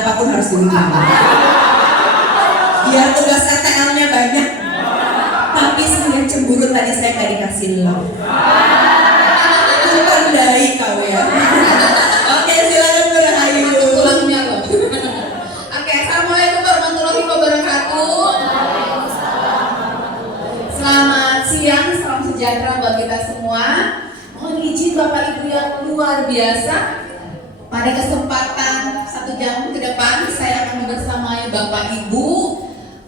apapun harus diuji. Biar tugas RTL-nya banyak, tapi saya cemburu tadi saya gak dikasih love. Pandai kau ya. Oke, silakan Bu Rahayu. Tulangnya loh. Oke, assalamualaikum warahmatullahi wabarakatuh. Selamat siang, salam sejahtera buat kita semua. Mohon izin Bapak Ibu yang luar biasa. Pada kesempatan 1 jam ke depan, saya akan membersamai Bapak Ibu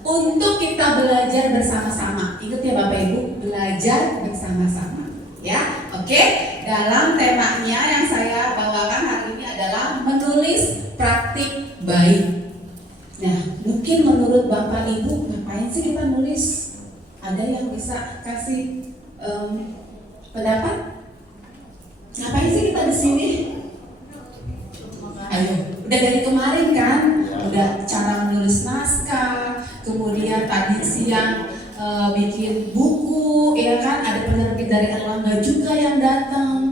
untuk kita belajar bersama-sama. Ingat ya Bapak Ibu, belajar bersama-sama. Ya, oke. Dalam temanya yang saya bawakan hari ini adalah menulis praktik baik. Nah, mungkin menurut Bapak Ibu, ngapain sih kita nulis? Ada yang bisa kasih pendapat? Ngapain sih kita di sini? Ayo, udah dari kemarin kan, udah cara menulis naskah, kemudian tadi siang bikin buku, ya kan, ada penerbit dari Erlangga juga yang datang.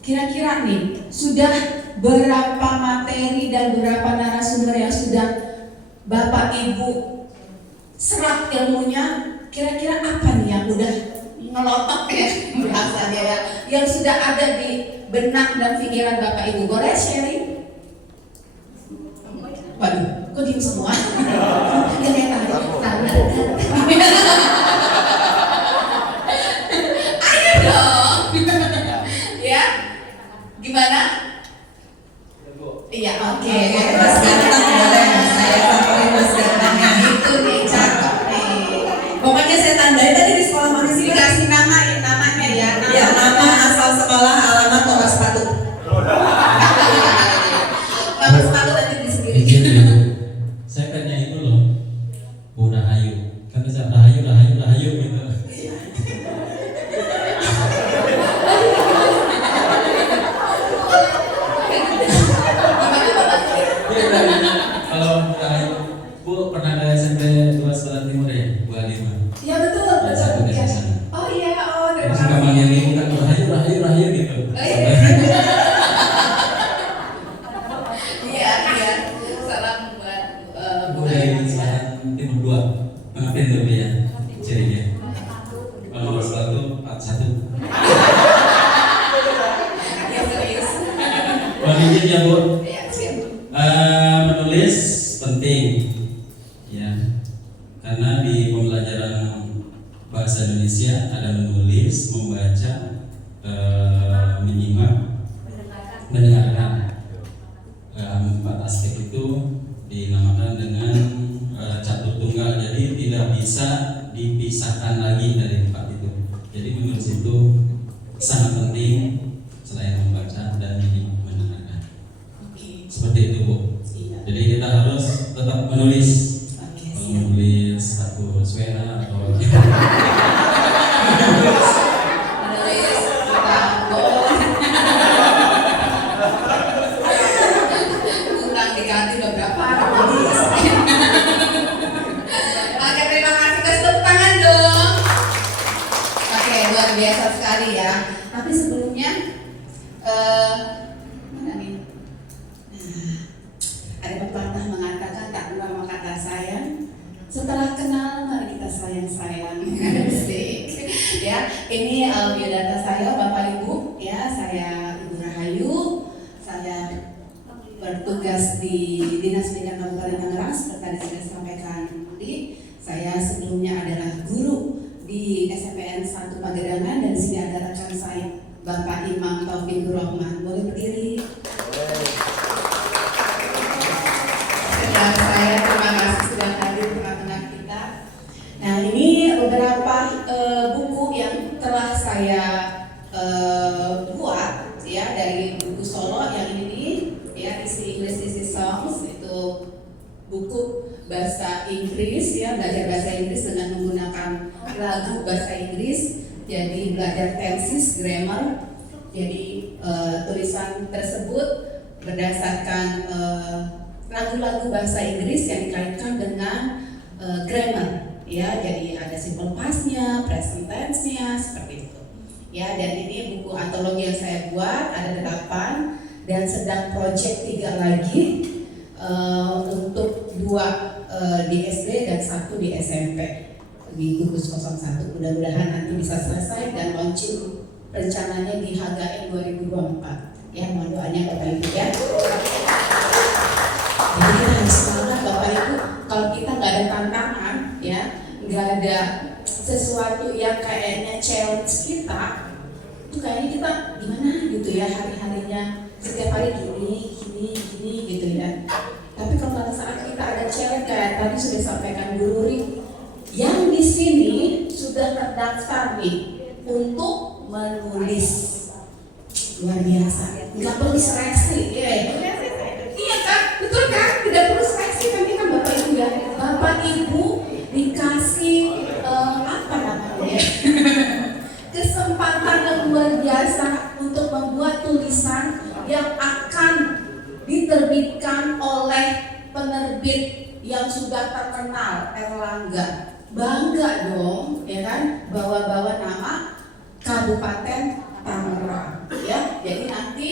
Kira-kira nih, sudah berapa materi dan berapa narasumber yang sudah Bapak Ibu serap ilmunya? Kira-kira apa nih yang udah ngelotok ya bahasanya ya, yang sudah ada di benak dan pikiran Bapak Ibu? Boleh sharing? Waduh, kok diem semua? Ya kayak tadi. Ayo dong. Ya, gimana? Iya, oke. Mas Ganteng boleh, saya favorit Mas Ganteng. Itu nih, cakep nih. Pokoknya saya tandai tadi di sekolah mana sih? Dikasih namanya ya. Ya, nama, asal sekolah, alamat, nomor sepatu. Nomor sepatu tadi di sendiri. Izin ya Bu, saya pengen itu loh, Bu Rahayu. Kan bisa Rahayu gitu. Kalau Bu Rahayu, Bu pernah ada SMP 2 Selatan Timur ya, Bu Alima? Ya betul. Satu di Ya. sana. Oh iya, terima Terus suka kasih. manggil ibu kan Rahayu gitu. Iya. Salam buat Bu dari Selatan Timur 2, maafin tuh ya, cirinya. Kalau nomor 1, 41. Ya serius. Mohon izin ya Bu. Ya siap. Menulis penting, ya, karena di pembelajaran bahasa Indonesia ada menulis, membaca, menyimak, mendengarkan. Empat aspek itu dinamakan dengan catur tunggal. Jadi tidak bisa dipisahkan lagi dari empat itu. Jadi menulis itu sangat penting selain membaca dan mendengarkan. Oke. Seperti itu Bu. Iya. Jadi kita harus tetap menulis. Oke, Kalau siap. menulis satu suara atau Menulis utang diganti beberapa. Oke, terima kasih. Kasih tepuk tangan dong. Oke, luar biasa sekali ya. Tapi sebelumnya mana nih? Nah, ada pepatah mengatakan tak kenal maka tak sayang. Setelah kenal mari kita sayang-sayang. Asik. Ya, ini biodata saya Bapak Ibu, ya, saya Ibu Rahayu. Saya bertugas di Dinas Pendidikan Kabupaten Tangerang seperti tadi sudah disampaikan Budi. Saya sebelumnya adalah guru di SMPN 1 Pagedangan, dan di sini ada rekan saya Bapak Imam Taufikur Rahman. Boleh berdiri? Dan saya terima kasih sudah hadir di tengah-tengah kita. Nah, ini beberapa buku yang telah saya buat ya, dari buku solo yang ini ya, isi English isi songs, itu buku bahasa Inggris ya, belajar bahasa Inggris dengan menggunakan lagu bahasa Inggris. Jadi belajar tenses, grammar. Jadi tulisan tersebut berdasarkan lagu-lagu bahasa Inggris yang dikaitkan dengan grammar ya. Jadi ada simple past-nya, present tense-nya, seperti itu ya. Dan ini buku antologi yang saya buat, ada 8 dan sedang project 3 lagi. di SD dan 1 di SMP di gugus 01. Mudah-mudahan nanti bisa selesai dan launching rencananya di HGN 2024. Ya, mohon doanya Bapak Ibu ya. Jadi kita harus semangat Bapak Ibu. Kalau kita nggak ada tantangan, ya, nggak ada sesuatu yang kayaknya challenge kita, itu kayaknya kita gimana gitu ya hari-harinya, setiap hari gini gitu ya. Tapi kalau pada saat kita ada challenge kayak tadi sudah sampaikan Bu Ruri, yang di sini sudah terdaftar nih untuk menulis, luar biasa, nggak perlu seleksi, ya. Iya kan, betul kan, tidak perlu seleksi kan, kan Bapak Ibu ya, Bapak Ibu dikasih apa namanya, kesempatan yang luar biasa untuk membuat tulisan yang akan diterbitkan oleh penerbit yang sudah terkenal, Erlangga. Bangga dong, ya kan, bawa-bawa nama Kabupaten Tangerang, ya. Jadi nanti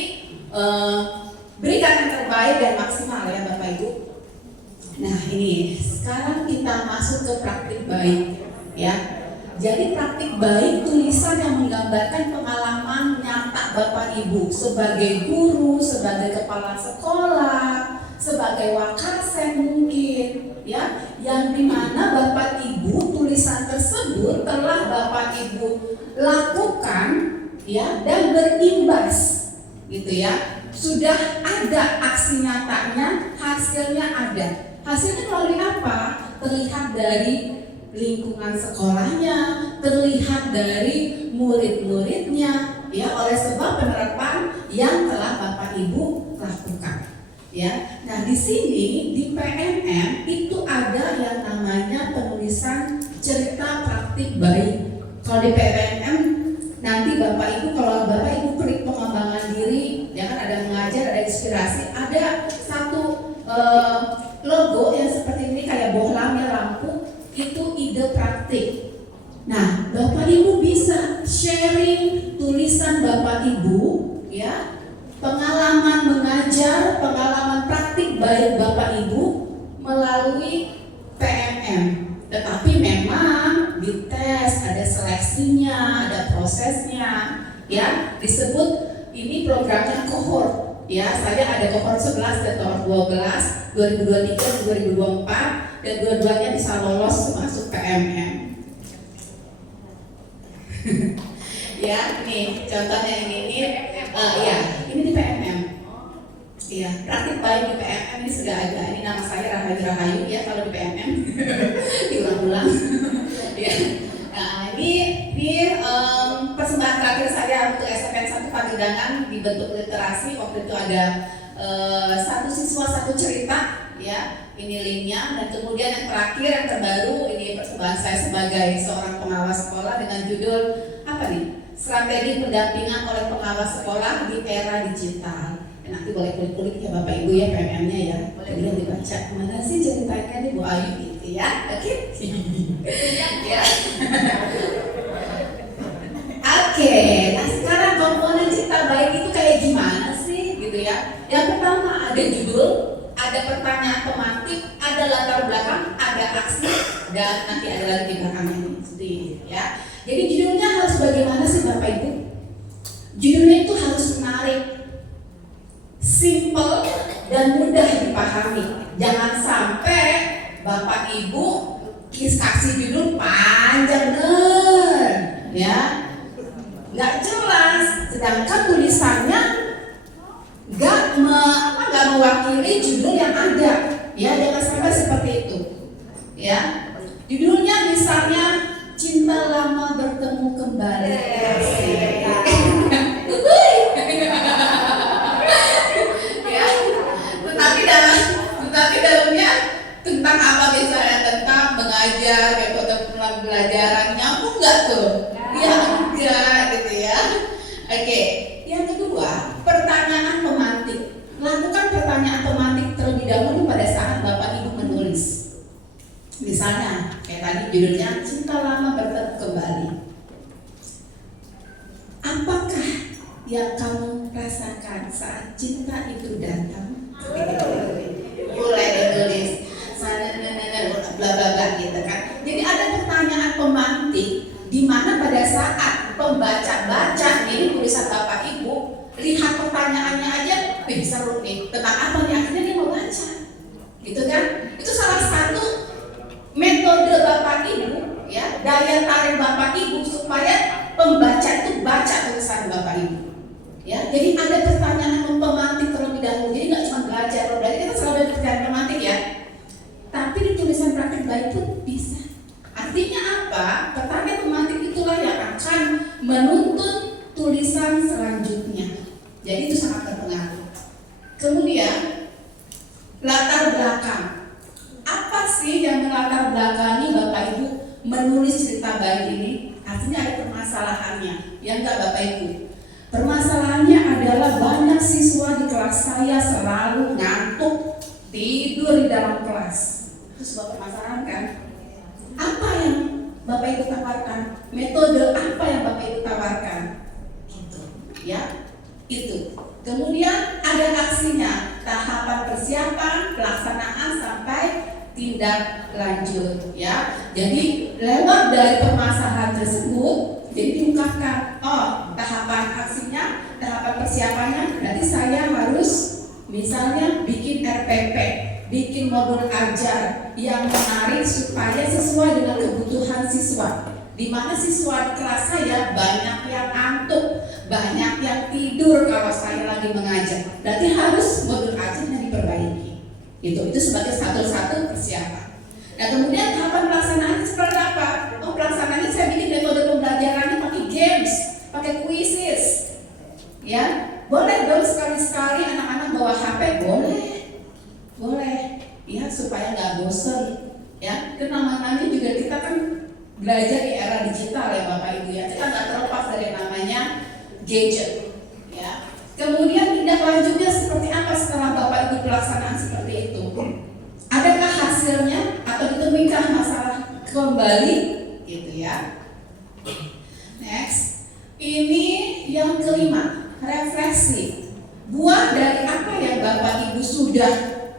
berikan yang terbaik dan maksimal ya Bapak Ibu. Nah ini sekarang kita masuk ke praktik baik, ya. Jadi praktik baik tulisan yang menggambarkan pengalaman nyata Bapak Ibu sebagai guru, sebagai kepala sekolah, sebagai wakasen mungkin, ya, yang dimana Bapak Ibu tulisan tersebut telah Bapak Ibu lakukan, ya, dan berimbas, gitu ya. Sudah ada aksi nyatanya, hasilnya ada. Hasilnya melalui apa? Terlihat dari lingkungan sekolahnya, terlihat dari murid-muridnya, ya, oleh sebab penerapan yang telah Bapak Ibu lakukan. Ya, nah di sini di PNM itu ada yang namanya penulisan cerita praktik baik. Kalau di PNM nanti Bapak Ibu, kalau Bapak Ibu klik pengembangan diri, ya kan ada mengajar, ada inspirasi, ada satu logo yang seperti ini kayak bohlamnya lampu, itu ide praktik. Nah, Bapak Ibu bisa sharing tulisan Bapak Ibu, ya, pengalaman mengajar, pengalaman praktik baik Bapak Ibu melalui PNM. Tetapi memang dites, ada seleksinya, ada prosesnya, ya. Disebut ini programnya kohort, ya. Saya ada kohort 11 dan kohort 12 2023 2024 dan dua-duanya bisa lolos masuk PNM. Ya, nih contohnya ini ya, ini di PNM. Iya, praktik baik di PNM ini sudah ada. Ini nama saya Rahayu ya kalau di PNM. Diulang-ulang. Ya. Nah, ini persembahan terakhir saya untuk SMPN 1 Pagedangan di bentuk literasi. Waktu itu ada satu siswa satu cerita, ya. Ini linknya, dan kemudian yang terakhir yang terbaru ini persembahan saya sebagai seorang pengawas sekolah dengan judul apa nih? Strategi pendampingan oleh pengawas sekolah di era digital. Nanti boleh kulik-kulik ya Bapak Ibu ya PNM-nya ya. Boleh dibaca. Mana sih ceritanya nih Bu Ayu gitu ya? Oke. Ya. Oke. Nah sekarang komponen cerita baik itu kayak gimana sih gitu ya? Yang pertama ada judul, ada pertanyaan tematik, ada latar belakang, ada aksi, dan nanti ada lagi di belakangnya ini seperti ini ya. Jadi judulnya harus bagaimana sih Bapak Ibu? Judulnya itu harus menarik, simple dan mudah dipahami. Jangan sampai Bapak Ibu kasih judul panjang bener, ya, nggak jelas. Sedangkan tulisannya nggak mewakili judul yang ada, ya. Jangan sampai seperti itu, ya. Judulnya misalnya Cinta Lama Bertemu Kembali. Tetapi dalamnya tentang apa misalnya? Tentang mengajar, metode pembelajaran, nyambung nggak tuh? Ya enggak gitu ya. Oke, yang kedua pertanyaan pemantik. Lakukan pertanyaan pemantik terlebih dahulu pada saat Bapak Ibu menulis. Misalnya kayak tadi judulnya Cinta Lama Bertemu Kembali. Apakah yang kamu rasakan saat cinta itu datang? Mulai ditulis. daya tarik Bapak Ibu supaya pembaca itu baca tulisan Bapak Ibu. Ya, jadi ada pertanyaan pemantik terlebih dahulu. Jadi nggak cuma belajar, berarti kita selalu ada pertanyaan pemantik ya. Tapi di tulisan praktik baik pun bisa. Artinya apa? Pertanyaan pemantik itulah yang akan menuntun tulisan selanjutnya. Jadi itu sangat berpengaruh. Kemudian latar belakang. Apa sih yang melatar belakangi Bapak Ibu menulis cerita baik ini? Artinya ada permasalahannya. Ya enggak Bapak Ibu? Permasalahannya adalah banyak siswa di kelas saya selalu ngantuk, tidur di dalam kelas. Itu sebuah permasalahan kan? Apa yang Bapak Ibu tawarkan? Metode apa yang Bapak Ibu tawarkan? Gitu, ya. Itu. Kemudian ada aksinya, tahapan persiapan, pelaksanaan sampai tindak lanjut, ya. Jadi lewat dari permasalahan tersebut, jadi diungkapkan, oh tahapan aksinya, tahapan persiapannya, berarti saya harus misalnya bikin RPP, bikin modul ajar yang menarik supaya sesuai dengan kebutuhan siswa. Di mana siswa di kelas saya banyak yang ngantuk, banyak yang tidur kalau saya lagi mengajar. Berarti harus modul ajarnya diperbaiki. Itu sebagai satu persiapan. Nah kemudian tahapan pelaksanaan seperti apa? Oh pelaksanaannya saya bikin metode pembelajarannya pakai games, pakai quizzes. Ya, boleh dong sekali-sekali anak-anak bawa HP, boleh. Ya supaya nggak bosen. Ya, kan namanya juga kita kan belajar di era digital ya Bapak Ibu ya. Kita nggak terlepas dari namanya gadget. Ya. Kemudian tindak lanjutnya seperti apa setelah Bapak Ibu pelaksanaan seperti itu? Adakah hasilnya atau ditemukan masalah kembali? Gitu ya. Next, ini yang kelima, refleksi. Buah dari apa yang Bapak Ibu sudah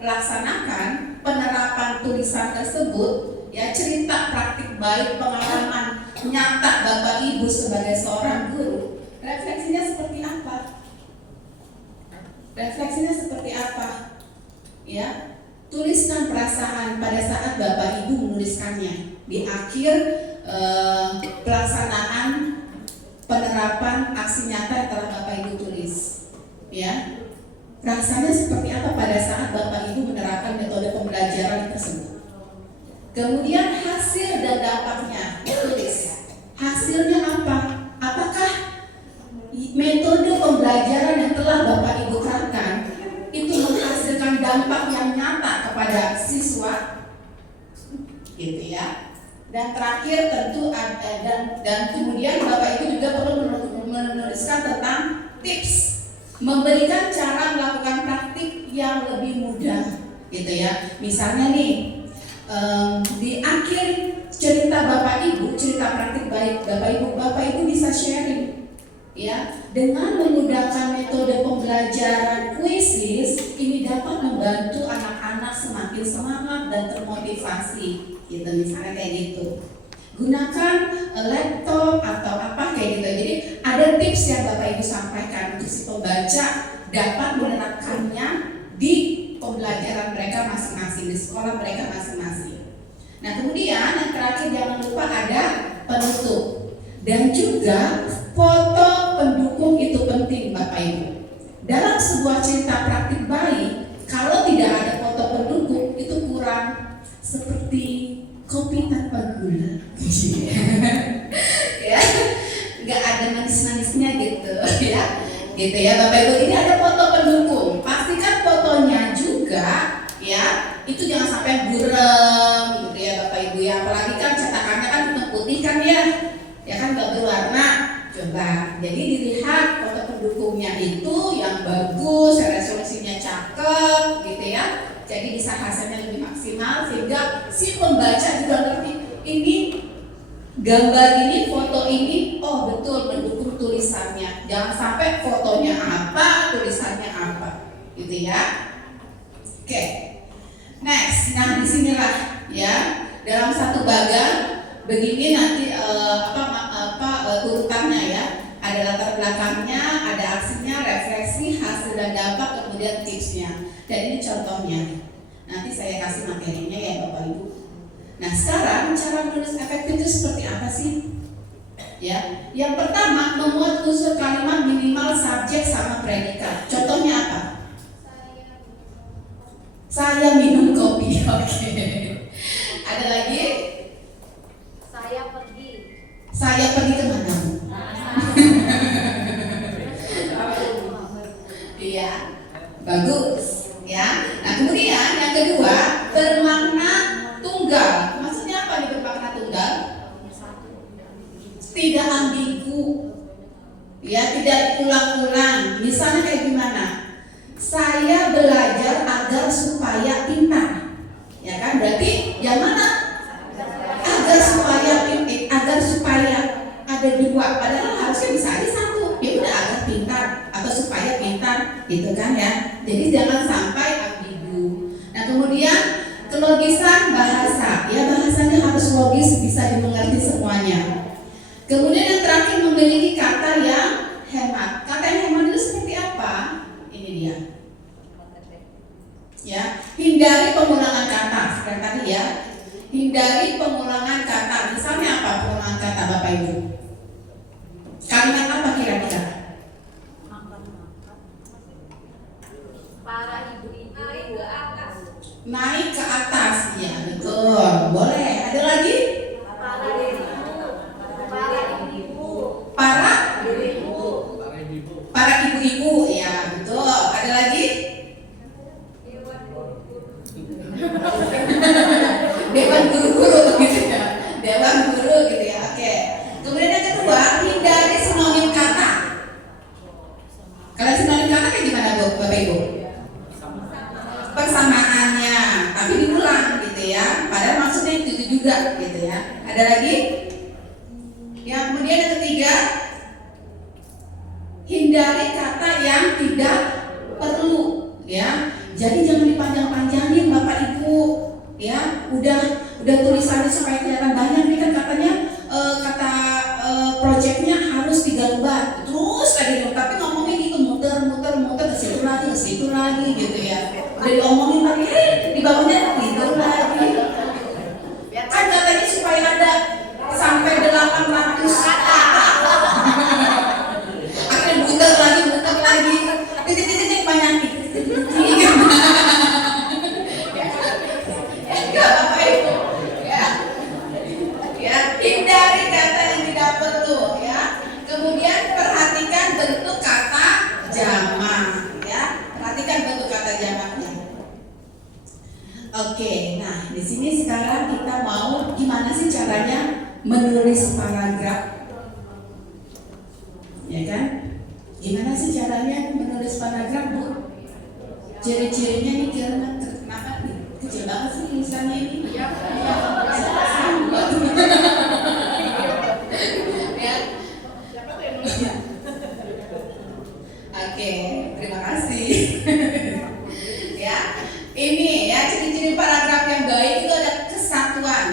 laksanakan, penerapan tulisan tersebut, ya cerita praktik baik, pengalaman nyata Bapak Ibu sebagai seorang guru. Refleksinya seperti apa? Refleksinya seperti apa? Ya, tuliskan perasaan pada saat Bapak Ibu menuliskannya di akhir pelaksanaan penerapan aksi nyata yang telah Bapak Ibu tulis. Ya, rasanya seperti apa pada saat Bapak Ibu menerapkan metode pembelajaran tersebut? Kemudian hasil dan dampaknya ditulis. Hasilnya apa? Apakah metode pembelajaran yang telah Bapak Ibu terapkan itu menghasilkan dampak yang nyata kepada siswa? Gitu ya. Dan terakhir tentu ada dan kemudian Bapak Ibu juga perlu menuliskan tentang tips, memberikan cara melakukan praktik yang lebih mudah, gitu ya. Misalnya nih, di akhir cerita Bapak Ibu, cerita praktik baik Bapak Ibu bisa sharing, ya, dengan menggunakan metode pembelajaran quizzes. Ini dapat membantu anak-anak semakin semangat dan termotivasi, gitu misalnya kayak gitu. Gunakan laptop atau apa kayak gitu. Jadi ada tips yang Bapak Ibu sampaikan untuk si pembaca dapat menerapkannya di pembelajaran mereka masing-masing, di sekolah mereka masing-masing. Nah kemudian yang terakhir jangan lupa ada penutup dan juga foto pendukung. Itu penting Bapak Ibu. Dalam sebuah cerita praktik baik, kalau tidak ada foto pendukung itu kurang, seperti kopi tanpa gula. Ya, nggak ada manis-manisnya gitu ya. Gitu ya Bapak Ibu, ini ada foto pendukung. Pastikan fotonya juga ya, itu jangan sampai buram gitu ya Bapak Ibu ya. Apalagi kan cetakannya kan hitam putih kan ya kan nggak berwarna. Coba, jadi dilihat foto pendukungnya itu yang bagus, resolusinya cakep gitu ya. Jadi bisa hasilnya lebih maksimal sehingga si pembaca juga ngerti ini gambar ini, foto ini, oh betul mendukung tulisannya. Jangan sampai fotonya apa, tulisannya apa, gitu ya. Oke. Next, nah disinilah ya dalam satu bagan begini nanti urutannya ya. Ada latar belakangnya, ada aksinya, refleksi, hasil dan dampak, kemudian tipsnya. Dan ini contohnya. Nanti saya kasih materinya ya Bapak Ibu. Nah sekarang cara menulis efektif itu seperti apa sih? Ya, yang pertama memuat unsur kalimat minimal subjek sama predikat. Contohnya apa? Saya minum kopi. Oke. Ada lagi? Saya pergi ke mana? Iya, bagus. Ya. Nah kemudian yang kedua bermakna tunggal. Maksudnya apa nih bermakna tunggal? Tidak ambigu, ya tidak ulang-ulang. Misalnya kayak gimana? Saya belajar agar supaya pintar, ya kan? Berarti yang mana? Agar supaya ada dua. Padahal harusnya bisa aja satu. Ya udah agar pintar atau supaya pintar, gitu kan ya? Jadi jangan sampai ambigu. Nah kemudian kelogisan bahasa, ya bahasanya harus logis, bisa dimengerti semuanya. Kemudian yang terakhir memiliki kata yang hemat. Kata yang hemat itu seperti apa? Ini dia. Ya, hindari pengulangan kata. Seperti tadi ya. Hindari pengulangan kata. Misalnya apa pengulangan kata Bapak Ibu? Kalimat apa kira-kira? Para ibu-ibu naik ke atas. Naik ke atas. Ya, betul. Boleh. Ada lagi? Para ibu-ibu. Para ibu-ibu. Para Ibu-ibu. para ibu-ibu. Ya, betul. Ada lagi? Dewan guru-guru gitu ya. Dewan guru gitu ya. Oke. Kemudian yang kedua, hindari sinonim kata. Kalau sinonim kata kayak gimana Bu, Bapak Ibu? Persamaannya, tapi diulang gitu ya. Padahal maksudnya itu juga gitu ya. Ada lagi? Yang kemudian yang ketiga, hindari kata yang tidak perlu ya. Jadi jangan dipanjang-panjangin Bapak Ibu ya. Udah tulisannya supaya kelihatan banyak nih kan katanya kata proyeknya harus 3 lembar. Terus tadi tapi ngomongnya gitu muter ke situ lagi gitu ya. Udah diomongin lagi, di bawahnya tidur lagi. Kan katanya supaya ada sampai 800 kata. Akhirnya muter lagi. Titik-titik banyak. Enggak Bapak Ibu. Ya, hindari kata yang tidak perlu ya. Kemudian perhatikan bentuk kata jamak ya. Perhatikan bentuk kata jamaknya. Oke, nah di sini sekarang kita mau gimana sih caranya menulis paragraf, ya kan? Gimana sih caranya menulis paragraf Bu? Ciri-cirinya nih kenapa nih? Kecil banget sih tulisannya ini. Ya. Oke, terima kasih. Ya, ini ya ciri-ciri paragraf yang baik itu ada kesatuan.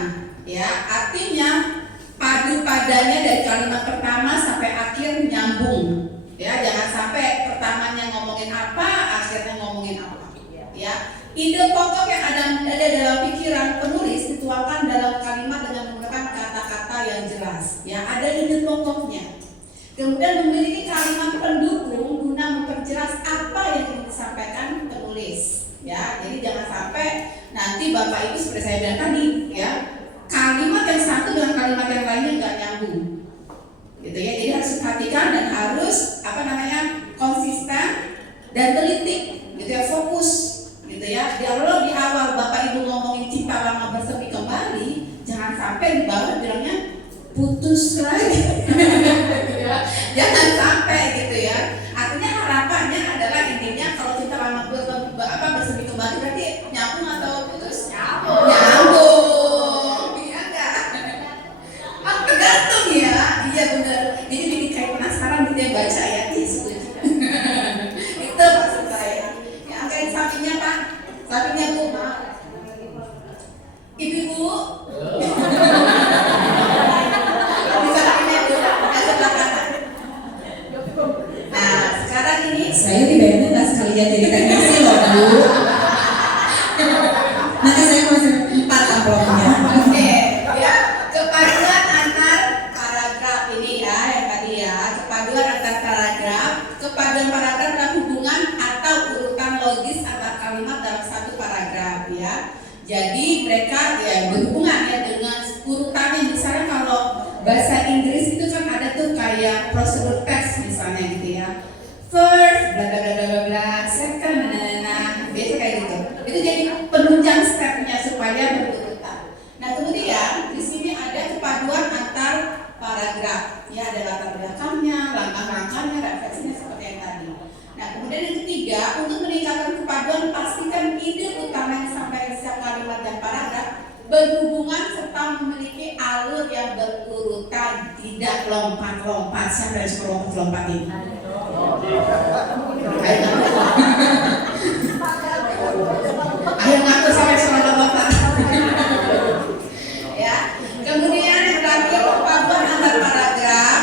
Ya, artinya padu padanya dari kalimat pertama sampai akhir nyambung. Ya, jangan sampai pertamanya ngomongin apa, akhirnya ngomongin apa. Ya, ide pokok yang ada dalam pikiran penulis dituangkan dalam kalimat dengan menggunakan kata-kata yang jelas. Ya, ada ide pokoknya. Kemudian memiliki kalimat pendukung guna memperjelas apa yang ingin disampaikan penulis. Ya, jadi jangan sampai nanti Bapak Ibu seperti saya bilang tadi, ya, kalimat yang satu dengan kalimat yang lainnya nggak nyambung. Gitu ya, jadi harus perhatikan dan harus konsisten dan teliti, gitu ya, fokus, gitu ya. Kalau di awal Bapak Ibu ngomongin cinta lama bersemi kembali, jangan sampai di bawah bilangnya putus lagi. Jangan sampai gitu ya. Artinya harapannya adalah intinya kalau cinta lama bersemi kembali berarti nyambung atau putus? Nyambung. Iya enggak? Tergantung ya. Iya benar. Jadi bikin kayak penasaran gitu yang baca ya. Setuju. Itu maksud saya. Ya, angkain sapinya Pak. Sapinya Bu. Ibu-ibu. Bisa sapinya Bu. Yang sebelah kanan. Jadi mereka ya berhubungan ya dengan urutannya. Misalnya kalau bahasa Inggris itu kan ada tuh kayak prosedur teks misalnya gitu ya. First, bla bla bla bla bla, second, biasa kayak gitu. Itu jadi penunjang stepnya supaya berurutan. Nah kemudian di sini ada kepaduan antar paragraf. Ya ada latar belakangnya, langkah-langkahnya, refleksinya seperti yang tadi. Nah kemudian yang ketiga, untuk meningkatkan kepaduan pastikan ide utama yang disampaikan setiap kalimat dan paragraf berhubungan serta memiliki alur yang berurutan, tidak lompat-lompat. Siapa yang suka lompat-lompat ini? Ayo ngaku sampai suara lompat. Ya. Kemudian yang terakhir, kepaduan antar paragraf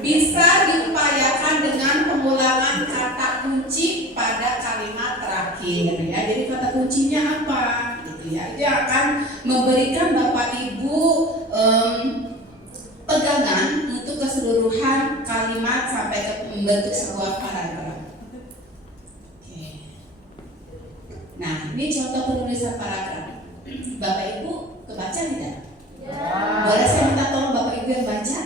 bisa diupayakan dengan pengulangan kata kunci pada kalimat terakhir. Ya. Jadi kata kuncinya apa? Ya, itu akan memberikan Bapak Ibu pegangan untuk keseluruhan kalimat sampai ke membentuk sebuah paragraf. Oke. Nah, ini contoh penulisan paragraf. Bapak Ibu kebaca tidak? Ya. Boleh saya minta tolong Bapak Ibu yang baca?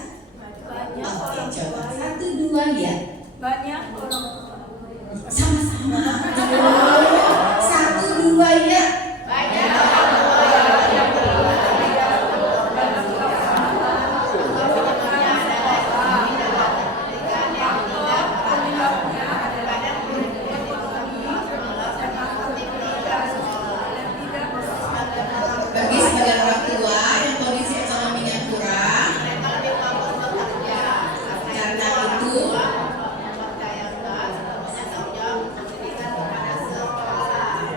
Banyak. Oke, coba 1, 2 ya. Banyak orang. Sama-sama. 1, 2 ya. Bagi sebagian orang tua yang kondisi ekonominya kurang, karena itu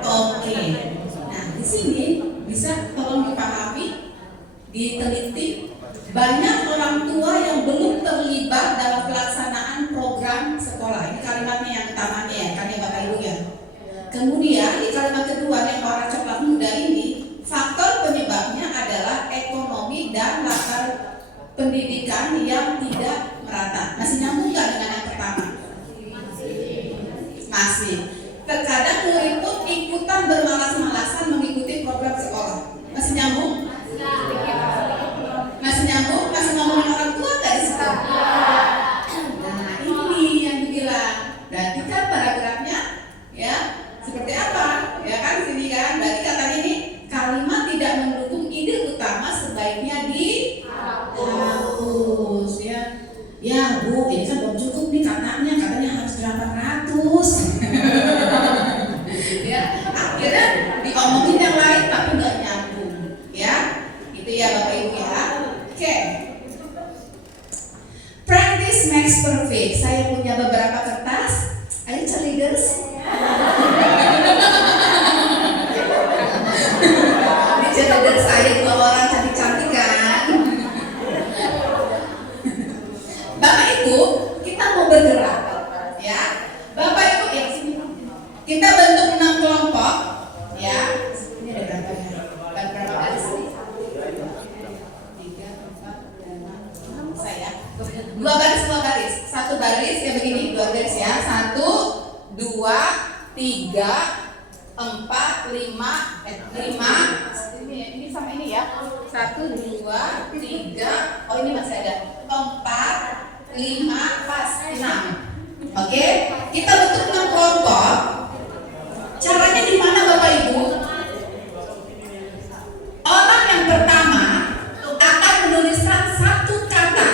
oke. Nah, di sini bisa tolong dipahami, diteliti. Banyak orang tua yang belum terlibat dalam pelaksanaan program sekolah. Ini kalimatnya yang utamanya ya, kan ya Bapak Ibu ya. Kemudian di kalimat kedua yang warna coklat muda ini, faktor penyebabnya adalah ekonomi dan latar pendidikan yang tidak merata. Masih nyambung nggak dengan yang pertama? Masih. Terkadang murid pun ikutan bermalas-malasan mengikuti program sekolah. Masih nyambung? Masih nyambung? Masih ngomongin orang tua nggak di situ? Nah ini yang dibilang. Berarti kan paragrafnya ya seperti apa? Ya kan sini kan. Berarti katanya ini kalimat tidak mendukung ide utama sebaiknya dihapus ya. Ya Bu, ini kan belum cukup nih katanya harus 800. Ya, akhirnya diomongin yang lain tapi nggak nyambung. Ya, gitu ya Bapak Ibu ya. Oke. Practice makes perfect. Saya punya beberapa kertas. Ayo cheerleaders. Ini cheerleader saya dua orang cantik-cantik kan. Bapak Ibu, kita mau bergerak, ya. Bapak Ibu yang sini. Kita bentuk 6 kelompok, ya. Ini ada berapa garis? 3, 4, 5, 6. Saya. 2 baris. 1 baris ya begini, 2 garis ya. 1, 2, 3, 4, 5. Ini sama ini ya. 1, 2, 3. Oh ini masih ada. 4, 5, pas 6. Oke, kita bentuk 6 kelompok. Caranya di mana Bapak Ibu? Orang yang pertama akan menuliskan 1 kata.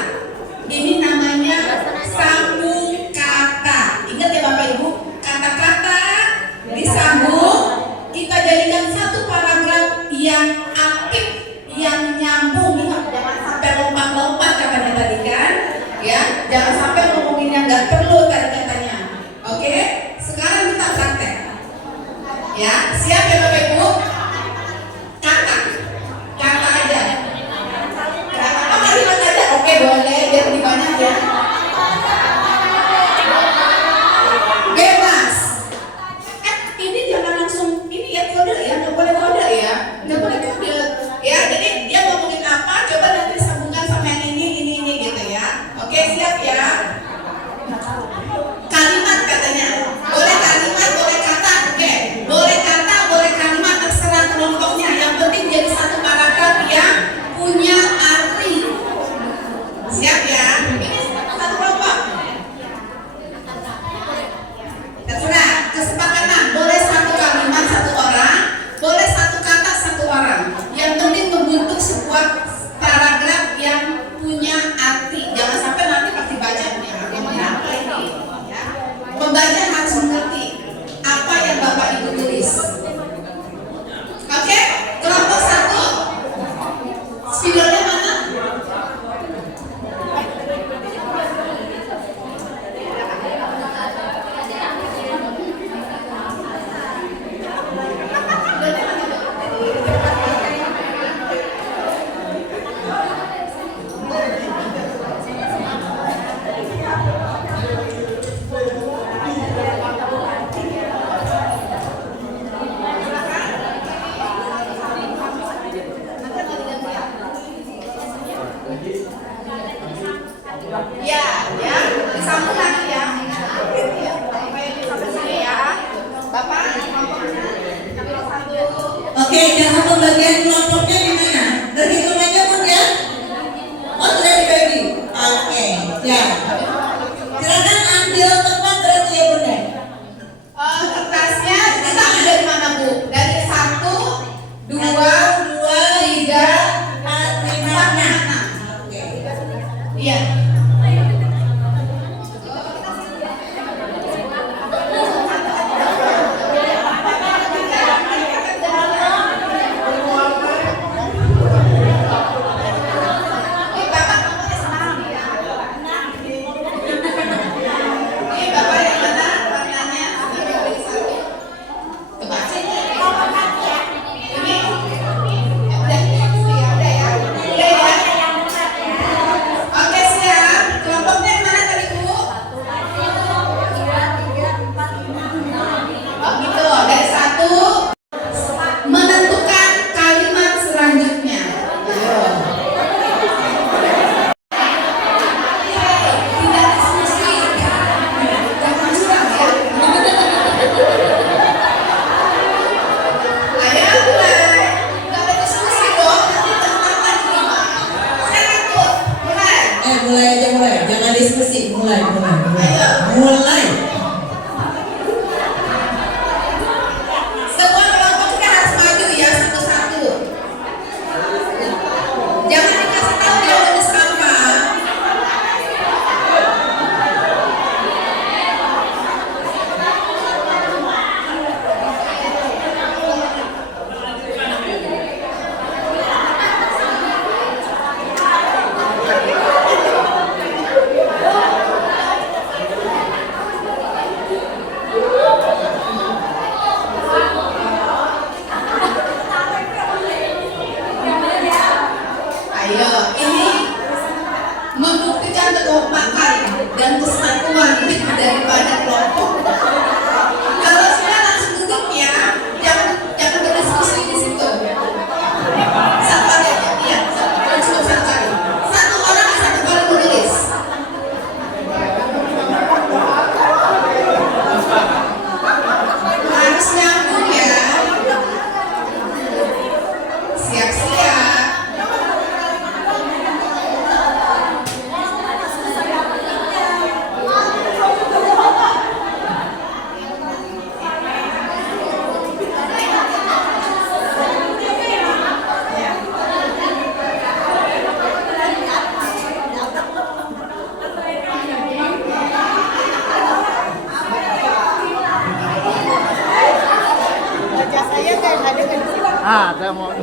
Ini namanya sambung kata. Ingat ya Bapak Ibu, kata-kata disambung. Kita jadikan 1 paragraf yang aktif, yang nyambung. Jangan sampai lompat-lompat katanya tadi kan. Ya, jangan sampai ngomongin yang nggak perlu tadi katanya. Oke, sekarang kita praktek. punya arti. Siap ya? Ini satu kelompok. Terserah, kesepakatan. Boleh satu kalimat satu orang, boleh satu kata satu orang. Yang penting membentuk sebuah paragraf yang punya arti. Jangan sampai nanti pasti baca ya. Pembaca harus mengerti apa yang Bapak Ibu tulis. Oke, kelompok satu. Spidolnya mana? Ya, ya, disambung lagi ya. Sampai sini ya. Bapak, kelompoknya ambil satu. Oke, jangan pembagian kelompoknya di mana? Terhitung aja Bun ya. Oh sudah dibagi. Oke, ya. Silakan ambil tempat berarti ya Bun ya. Kertasnya kita ambil dari mana Bu? Dari 1, 2, 3, 4, 5, 6. Oke. Iya. Mulai, jangan diskusi, mulai. Semua kelompok kita harus maju ya satu-satu. Jangan dikasih tahu dia nulis apa. Ayo, ini membuktikan kekompakan dan kesatuan daripada kelompok. Kalau sudah langsung duduk ya, jangan berdiskusi di situ. Satu kali aja, iya, cukup satu kali. Satu orang satu kali menulis. Harus nyambung ya. Siap-siap. Saya mau.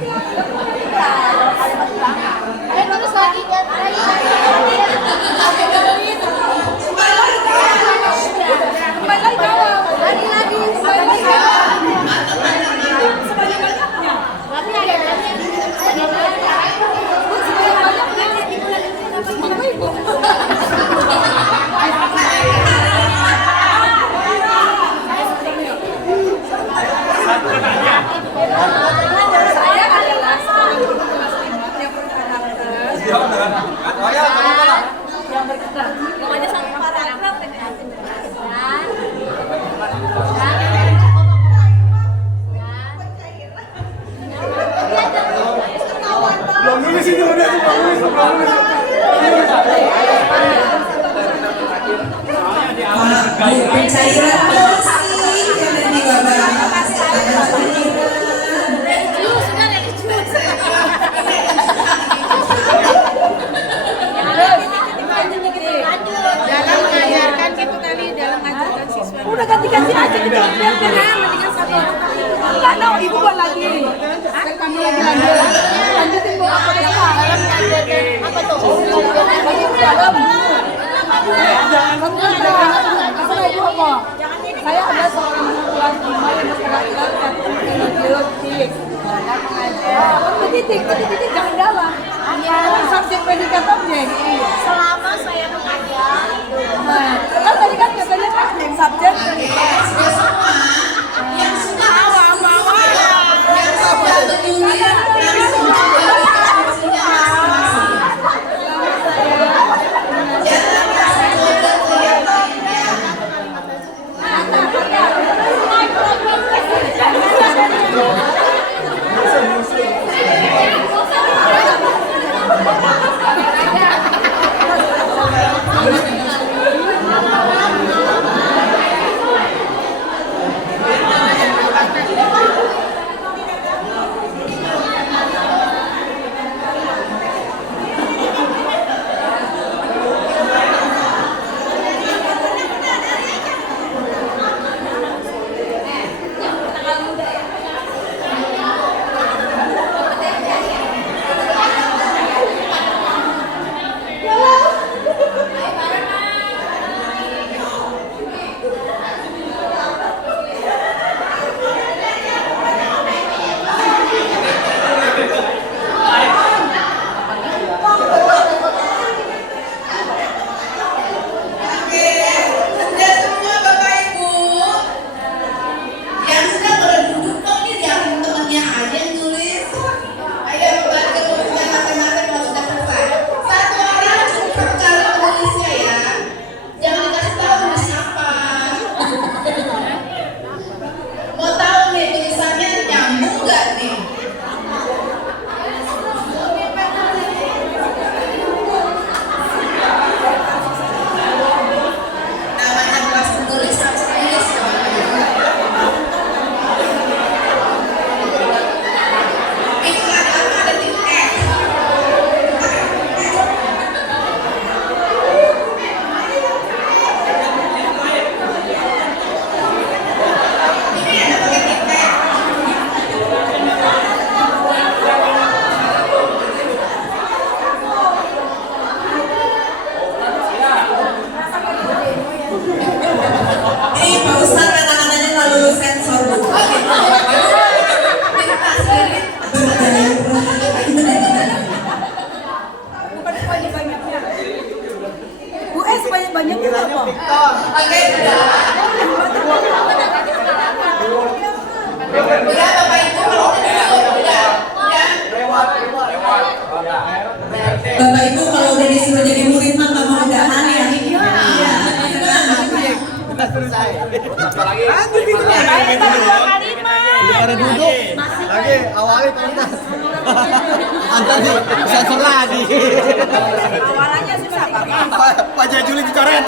Yang berkenan. Pokoknya satu paragraf dengan penjelasan. Pencairan bersih karena di babak dalam mengajarkan gitu kali dalam mengajarkan siswa. Udah ganti-ganti aja gitu. Biar mendingan satu orang. Enggak, no, ibu buat lagi. Kamu lagi lanjutin Bu apa dalam ngajarin apa tuh? Dalam. Jangan kamu apa ibu apa? Saya ada seorang kelas 5 yang masyarakat tapi biologi. Dalam mengajar. Petitik jangan dalam. Subjek predikat objek. Selama saya mengajar. Nah, kan tadi kan katanya kan subjek predikat. Sudah semua yang sudah bawa yang sudah menyulit yang sudah jangan kasih kode ke yang lainnya. Bapak Ibu kalau udah disuruh jadi murid mah nggak mau udahan ya. Iya. Selesai. Lagi. Pada duduk. Lagi awalnya tuntas. Antar di sensor lagi. Awalannya susah Pak Jajuli dicoret.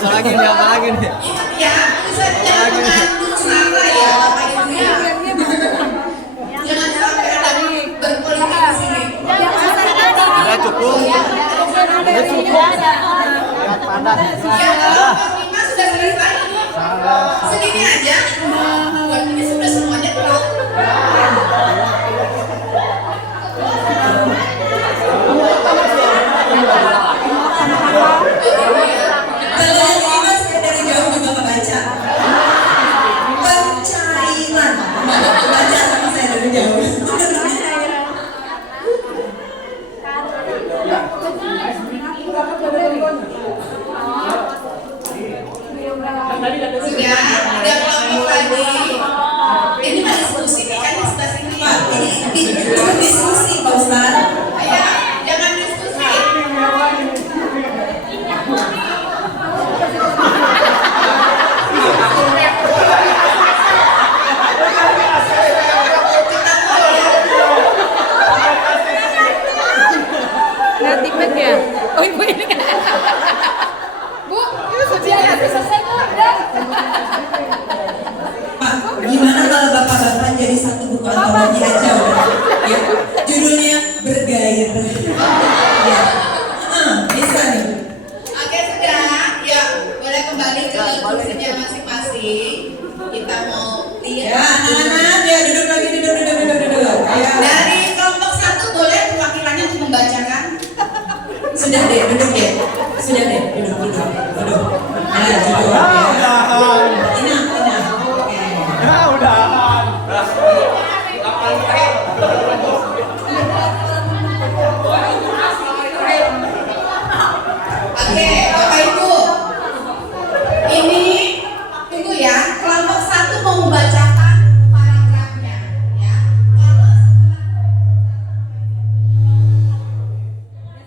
Lagi nih, apa lagi nih? Ya, bisa mengandung suara ya, Bapak Ibu ya. Jangan sampai ada berpolitik di sini. Udah cukup. Udah cukup. Padat. Ya, kalau Pak Bima sudah selesai. Segini aja. Buat ini sudah semuanya belum. Kalau yang ini mas dari jauh juga kebaca. Pencairan. Baca sama saya dari jauh. Sudah kelompok tadi. Ini mah diskusi nih kan diskus ini. Pak, ini diskusi Pak Ustadz. Ya, jangan diskusi. Kita mau ya. bagi aja udah. Ya, judulnya bergairah. Ya, bisa nih. Oke sudah, ya boleh kembali ke kursinya masing-masing. Kita mau Ya, lihat. anak-anak ya duduk lagi, duduk. Ya. Dari kelompok 1 boleh perwakilannya untuk membacakan. Sudah deh, duduk deh. Sudah deh, duduk. Ada judul ya. Inang. Oke. Ya udahan. Oke, Bapak Ibu. Ini tunggu ya. Kelompok 1 mau membacakan paragrafnya, ya.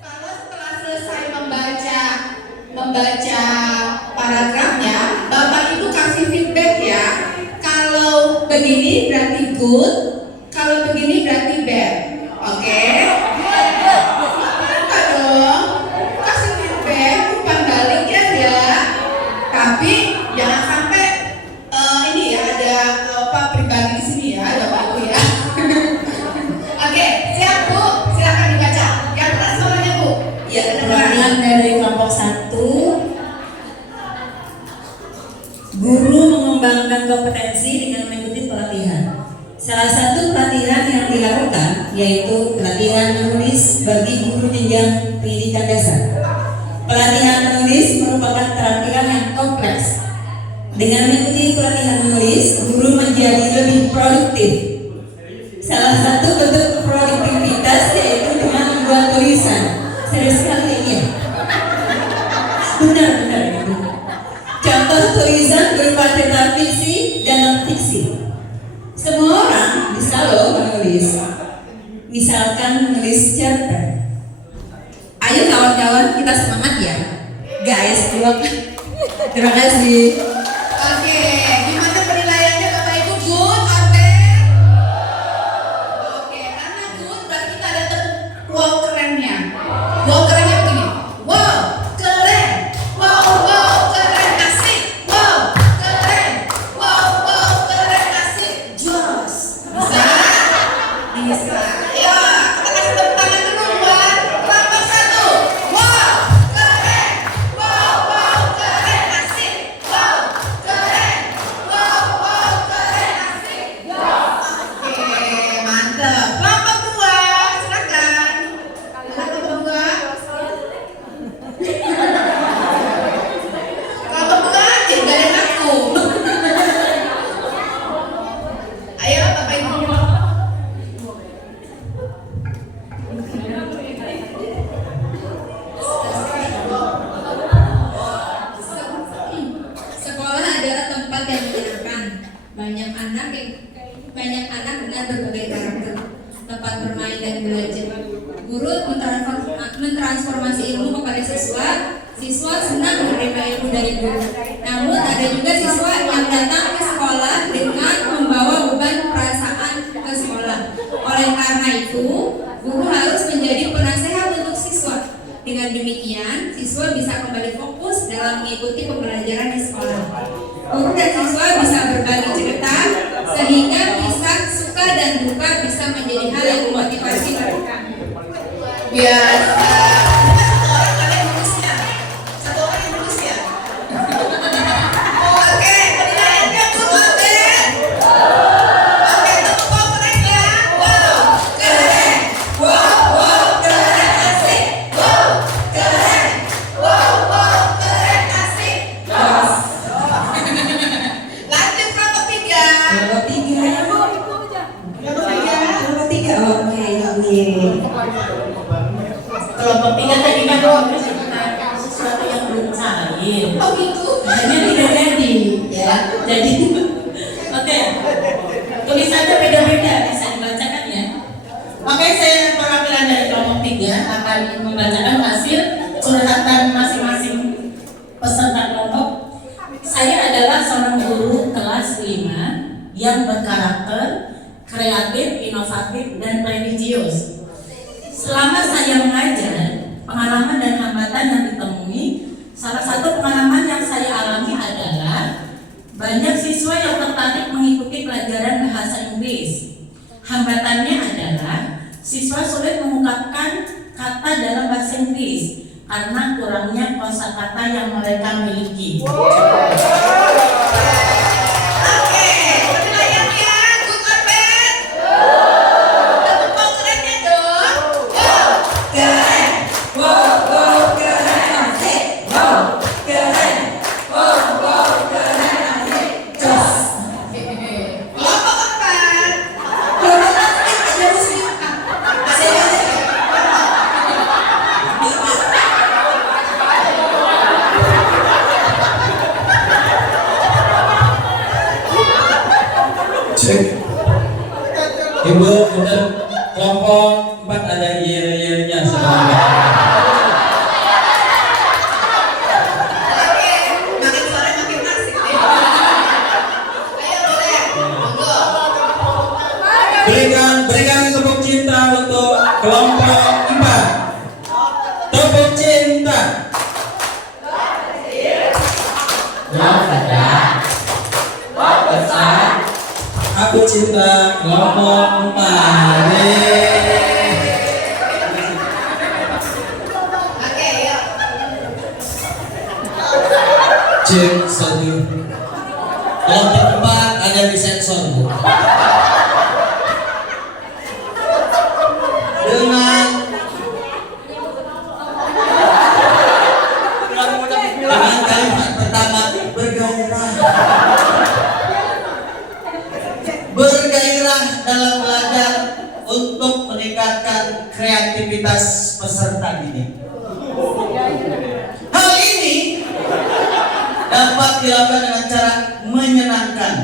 Kalau setelah selesai membaca paragrafnya, Bapak Ibu kasih feedback ya. Kalau begini berarti good, kalau begini berarti bad. Oke? Apa dong? Kasih feedback, bukan balik ya. Tapi jangan sampai ini ya ada pribadi di sini ya, ada Pak Ibu ya. Oke, siap Bu, silakan dibaca. Yang keras suaranya Bu. Ya, perwakilan dari kelompok 1. Guru mengembangkan kompetensi dengan mengikuti pelatihan. Salah satu pelatihan yang dilakukan yaitu pelatihan menulis bagi guru jenjang pendidikan dasar. Pelatihan menulis merupakan keterampilan yang kompleks. Dengan mengikuti pelatihan menulis, guru menjadi lebih produktif. Salah satu bentuk produktivitas yaitu dengan membuat tulisan. Serius sekali ini ya? Benar itu. Contoh tulisan berupa cerita fiksi dan non-fiksi. Semua orang bisa loh menulis. Misalkan menulis cerpen. Ayo kawan-kawan kita semangat ya, guys. Terima kasih. Oke, gimana penilaiannya Bapak Ibu? Good or bad? Oke, karena good berarti kita ada wow kerennya. Wow kerennya begini. Wow, keren. Wow, keren, asik. Wow, keren. Wow, keren, asik. Jos. Bisa? Bisa. Ayo, kita kasih tepuk tangan dulu buat kelompok 1. Wow, keren. Wow, keren, asik. Wow, keren. Wow, keren, asik. Oke, mantap. Kelompok 2, silakan. Kelompok 2. Kelompok 2, tinggalin aku. Ayo, Bapak Ibu. Sekolah adalah tempat yang menyenangkan. Banyak anak dengan berbagai karakter, tempat bermain dan belajar. Guru mentransformasi ilmu kepada siswa. Siswa senang menerima ilmu dari guru. Namun ada juga siswa yang datang ke sekolah dengan membawa beban perasaan ke sekolah. Oleh karena itu, guru harus menjadi penasehat untuk siswa. Dengan demikian, siswa bisa kembali fokus dalam mengikuti pembelajaran di sekolah. Guru dan siswa bisa berbagi cerita, sehingga kisah suka dan duka bisa menjadi hal yang memotivasi mereka. Biasa. Satu orang yang lulus ya. Oke, penilaiannya good or bad? Oke, tepuk keren ya. Wow, keren. Wow, keren, asik. Wow, keren. Wow, keren, asik. Lanjut kelompok 3. Kelompok 3. Kelompok 3. Oke. Kelompok 3 tadi kan menceritakan sesuatu yang belum cair. Oh gitu. Hanya tidak jadi, ya. Jadi, oke. Tulisannya beda-beda, bisa dibacakan ya. Oke, saya perwakilan dari kelompok 3 akan membacakan hasil curhatan masing-masing peserta kelompok. Saya adalah seorang guru kelas 5 yang berkarakter, kreatif, inovatif, dan religius. Selama saya mengajar, pengalaman dan hambatan yang ditemui, salah satu pengalaman yang saya alami adalah banyak siswa yang tertarik mengikuti pelajaran bahasa Inggris. Hambatannya adalah siswa sulit mengungkapkan kata dalam bahasa Inggris karena kurangnya kosakata yang mereka miliki. Oke, penilaian ya, good or bad? Tepuk kerennya dong. Keren. Wow, keren asik. Wow, keren. Wow, keren asik. Jos. Kelompok keempat. Kelompok asik aja muslim. Asik asik. Cek. Ibu, untuk kelompok 4 ada yel-yelnya sebenarnya. Oke, makin sore makin asik deh. Ayo boleh, monggo. Berikan tepuk cinta untuk kelompok 4. Tepuk cinta. Besar. Aku cinta kelompok 4. Oke, yuk. Cek 1. Kelompok 4 ada di sensor, Bu. Dengan kalimat pertama bergairah dalam belajar untuk meningkatkan kreativitas peserta didik. Hal ini dapat dilakukan dengan cara menyenangkan.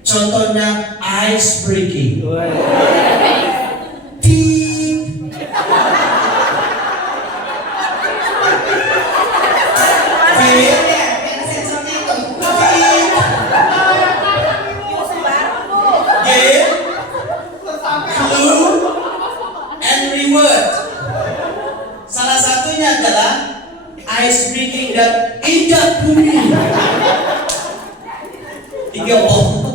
Contohnya ice breaking. Biar sensornya itu. Game, clue, and reward. Salah satunya adalah ice breaking dan injak bumi. Tiga oh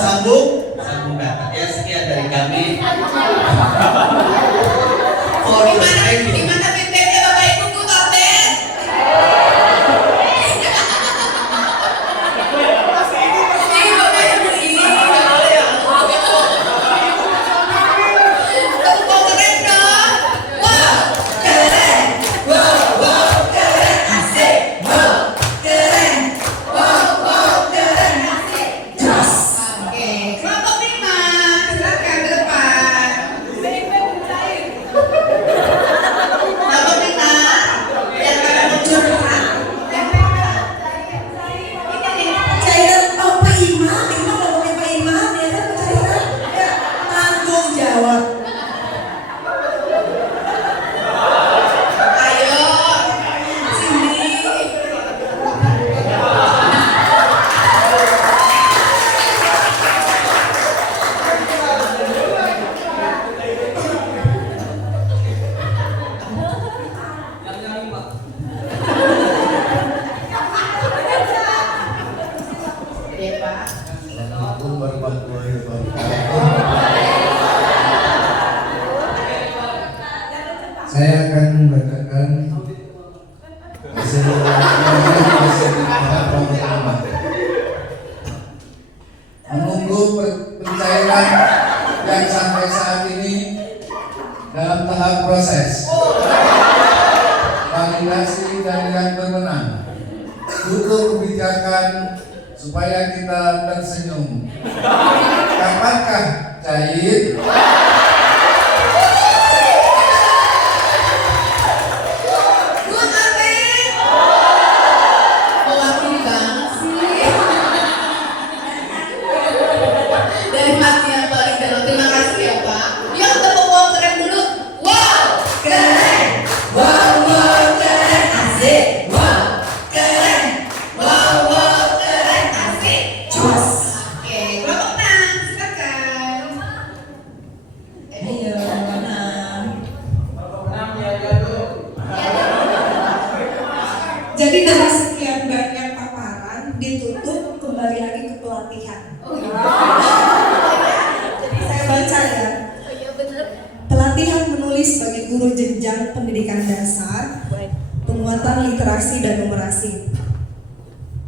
sambung dapat ya. Sekian dari kami. Gimana feedbacknya Bapak Ibu good or bad? Ini Bapak Ibu ini. Tepuk keren dong. Wow. Keren. Wow, keren asik. Wow, keren. Wow, keren asik. Jos. Oke, kelompok 5, silakan ke depan. Kelompok 5, yang pada muncul depan. Cairan Pak Imam ngomongin Pak Imam ya kan cairan ya tanggung jawab. Ayo, sini. Iya, Pak. Assalamualaikum warahmatullahi wabarakatuh. Saya akan membacakan hasil pertama. Menunggu pencairan yang sampai saat ini dalam tahap proses validasi dari yang berwenang. Butuh kebijakan supaya kita tersenyum. Kapankah cair? Good or bad? Mewakili banget sih. Dari hati yang paling dalam. Terima kasih ya Pak. Yuk tepuk wow keren dulu. Wow. Keren. Wow, keren asik. Wow, keren. Wow, keren asik. Jos. Oke, kelompok 6, silakan. guru jenjang pendidikan dasar, penguatan literasi dan numerasi,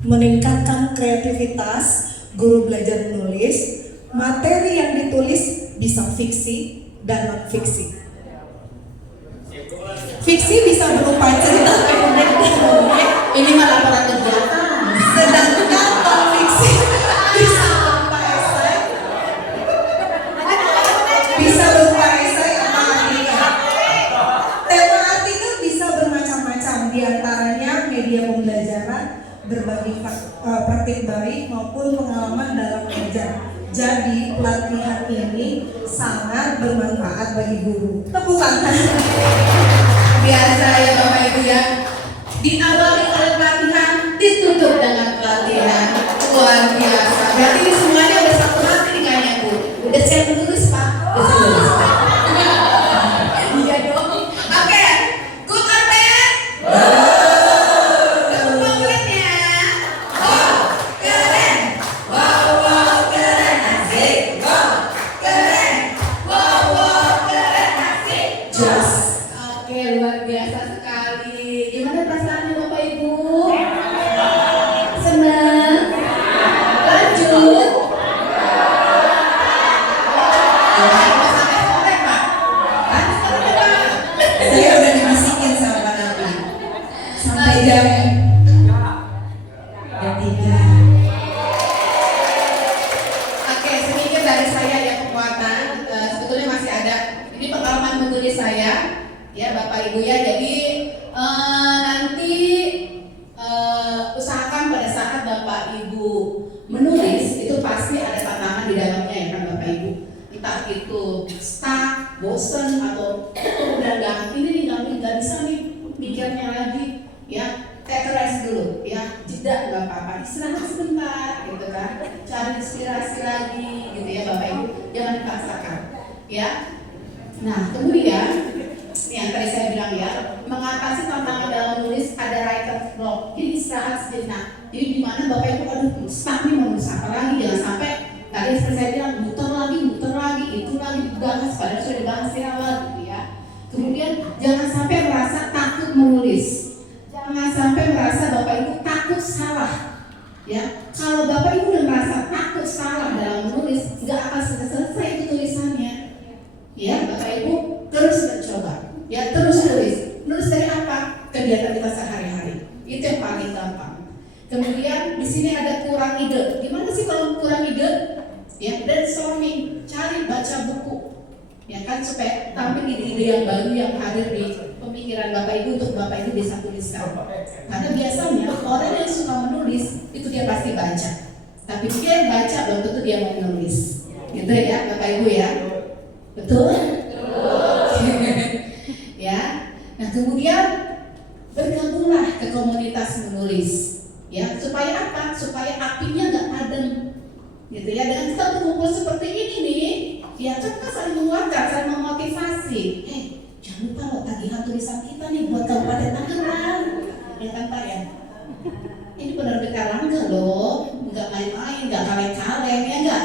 meningkatkan kreativitas guru belajar menulis, materi yang ditulis bisa fiksi dan non-fiksi. Fiksi bisa berupa cerita pendek dan dongeng, Ini mah laporan kegiatan. sedangkan non-fiksi bisa berupa esai, bisa berupa esai atau artikel. Tema artikel bisa bermacam-macam, diantaranya media pembelajaran, berbagi praktik baik maupun pengalaman dalam belajar. Jadi pelatihan ini sangat bermanfaat bagi guru. Tepuk tangan. Biasa ya Bapak Ibu ya. Diawali oleh pelatihan, ditutup dengan pelatihan. Luar biasa. Berarti ini semuanya udah satu hati nih kayaknya Bu. Udah siap menulis Pak? Udah siap menulis Pak? Iya dong. Oke, good or bad? Tepuk tangannya. Wow, keren. Wow, wow, keren. Asik. Wow, keren. Wow, wow, keren. Asik. Jos. Oke, luar biasa sekali. Gimana perasaannya Bapak Ibu? Senang? Lanjut. Sampai sore Pak. Lanjut sore Pak. Saya udah dimasukin sama Pak Nabi sampai jam 3. Oke, sedikit dari saya ya penguatan. Sebetulnya masih ada. Ini pengalaman menulis saya, ya Bapak Ibu ya. Jadi nanti usahakan pada saat Bapak Ibu menulis itu pasti ada tantangan di dalamnya ya kan Bapak Ibu. Entah itu stuck, bosen atau udah ini nggak bisa nih mikirnya lagi, ya. Take rest dulu, ya, jeda nggak apa-apa, istirahat sebentar, gitu kan, cari inspirasi lagi, gitu ya Bapak Ibu, jangan dipaksakan, ya. Nah kemudian yang tadi saya bilang ya, mengatasi tantangan dalam menulis ada writer's block, jadi istirahat sejenak. Jadi di mana Bapak Ibu aduh stuck nih mau nulis apa lagi, jangan sampai tadi seperti saya bilang muter lagi, itu lagi dibahas padahal sudah dibahas di awal, gitu ya. Kemudian jangan sampai merasa takut menulis. Jangan sampai merasa Bapak Ibu takut salah, ya. Kalau Bapak Ibu udah merasa takut salah dalam menulis, nggak akan selesai itu tulisannya, ya. Bapak Ibu terus mencoba, ya, terus tulis. Nulis dari apa? Kegiatan kita sehari-hari. Itu yang paling gampang. Kemudian di sini ada kurang ide. Gimana sih kalau kurang ide? Ya, brainstorming, cari baca buku, ya kan, supaya tampil ide-ide yang baru yang hadir di pemikiran Bapak Ibu untuk Bapak Ibu bisa tuliskan. Karena biasanya orang yang suka menulis itu dia pasti baca, tapi dia yang baca belum tentu dia mau menulis, gitu ya Bapak Ibu ya, betul? Ya. Nah kemudian bergabunglah ke komunitas menulis, ya, supaya apa? Supaya apinya nggak padam, gitu ya. Dengan kita berkumpul seperti ini nih, ya kan kita saling menguatkan, saling memotivasi. Jangan lupa loh tagihan tulisan kita nih buat Kabupaten Tangerang, ya kan Pak ya. Ini penerbit Erlangga loh, nggak main-main, nggak kaleng-kaleng, ya nggak?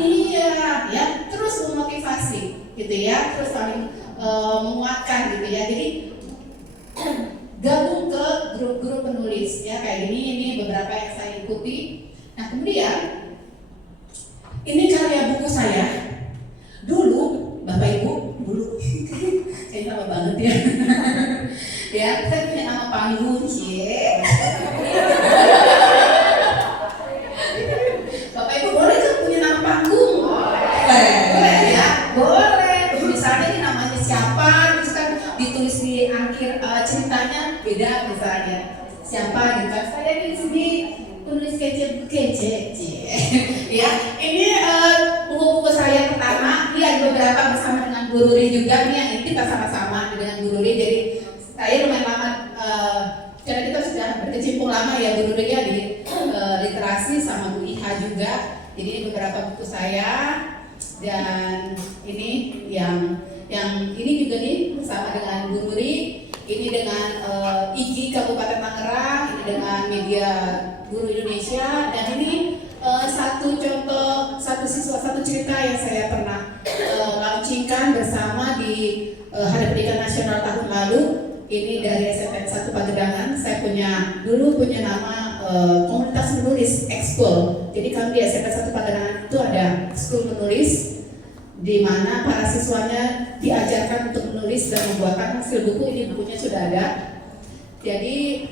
Iya, ya, terus memotivasi, gitu ya, terus saling menguatkan, gitu ya. Jadi gabung ke grup-grup penulis, ya kayak ini beberapa yang saya ikuti. Nah kemudian ini karya buku saya. Dulu Bapak Ibu, dulu saya sama banget ya. Ya, saya punya nama panggung, Bapak Ibu boleh kan punya nama panggung? Boleh ya, boleh. Misalnya ini namanya siapa, terus kan ditulis di akhir ceritanya beda misalnya. Siapa gitu kan? Saya di sini tulis kece, ya. Ini buku-buku saya pertama. Ini ada beberapa bersama dengan Bu Ruri juga. Ini kita sama-sama dengan Bu Ruri. Jadi saya lumayan lama, karena kita sudah berkecimpung lama ya Bu Ruri ya di literasi sama Bu Iha juga. Jadi ini beberapa buku saya, dan ini yang ini juga nih bersama dengan Bu Ruri. Ini dengan IGI Kabupaten Tangerang, ini dengan Media Guru Indonesia, dan ini satu contoh, satu cerita yang saya pernah launchingkan bersama di Hari Pendidikan Nasional Ini dari SMP 1 Pagedangan. Saya dulu punya nama komunitas menulis ekskul. Jadi kami di SMP 1 Pagedangan itu ada ekskul menulis, di mana para siswanya diajarkan untuk menulis dan membuatkan hasil buku. Ini bukunya sudah ada. Jadi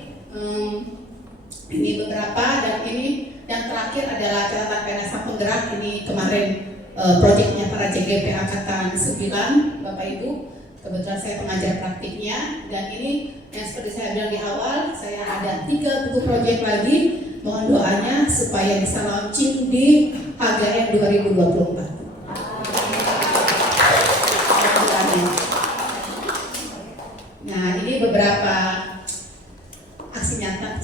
ini beberapa, dan ini yang terakhir adalah catatan pena sang penggerak. Ini kemarin proyeknya para JGP Angkatan 9, Bapak Ibu. Kebetulan saya pengajar praktiknya, dan ini yang seperti saya bilang di awal, saya ada 3 buku proyek lagi. Mohon doanya supaya bisa launching di HGM 2024. Nah, ini beberapa aksi nyata,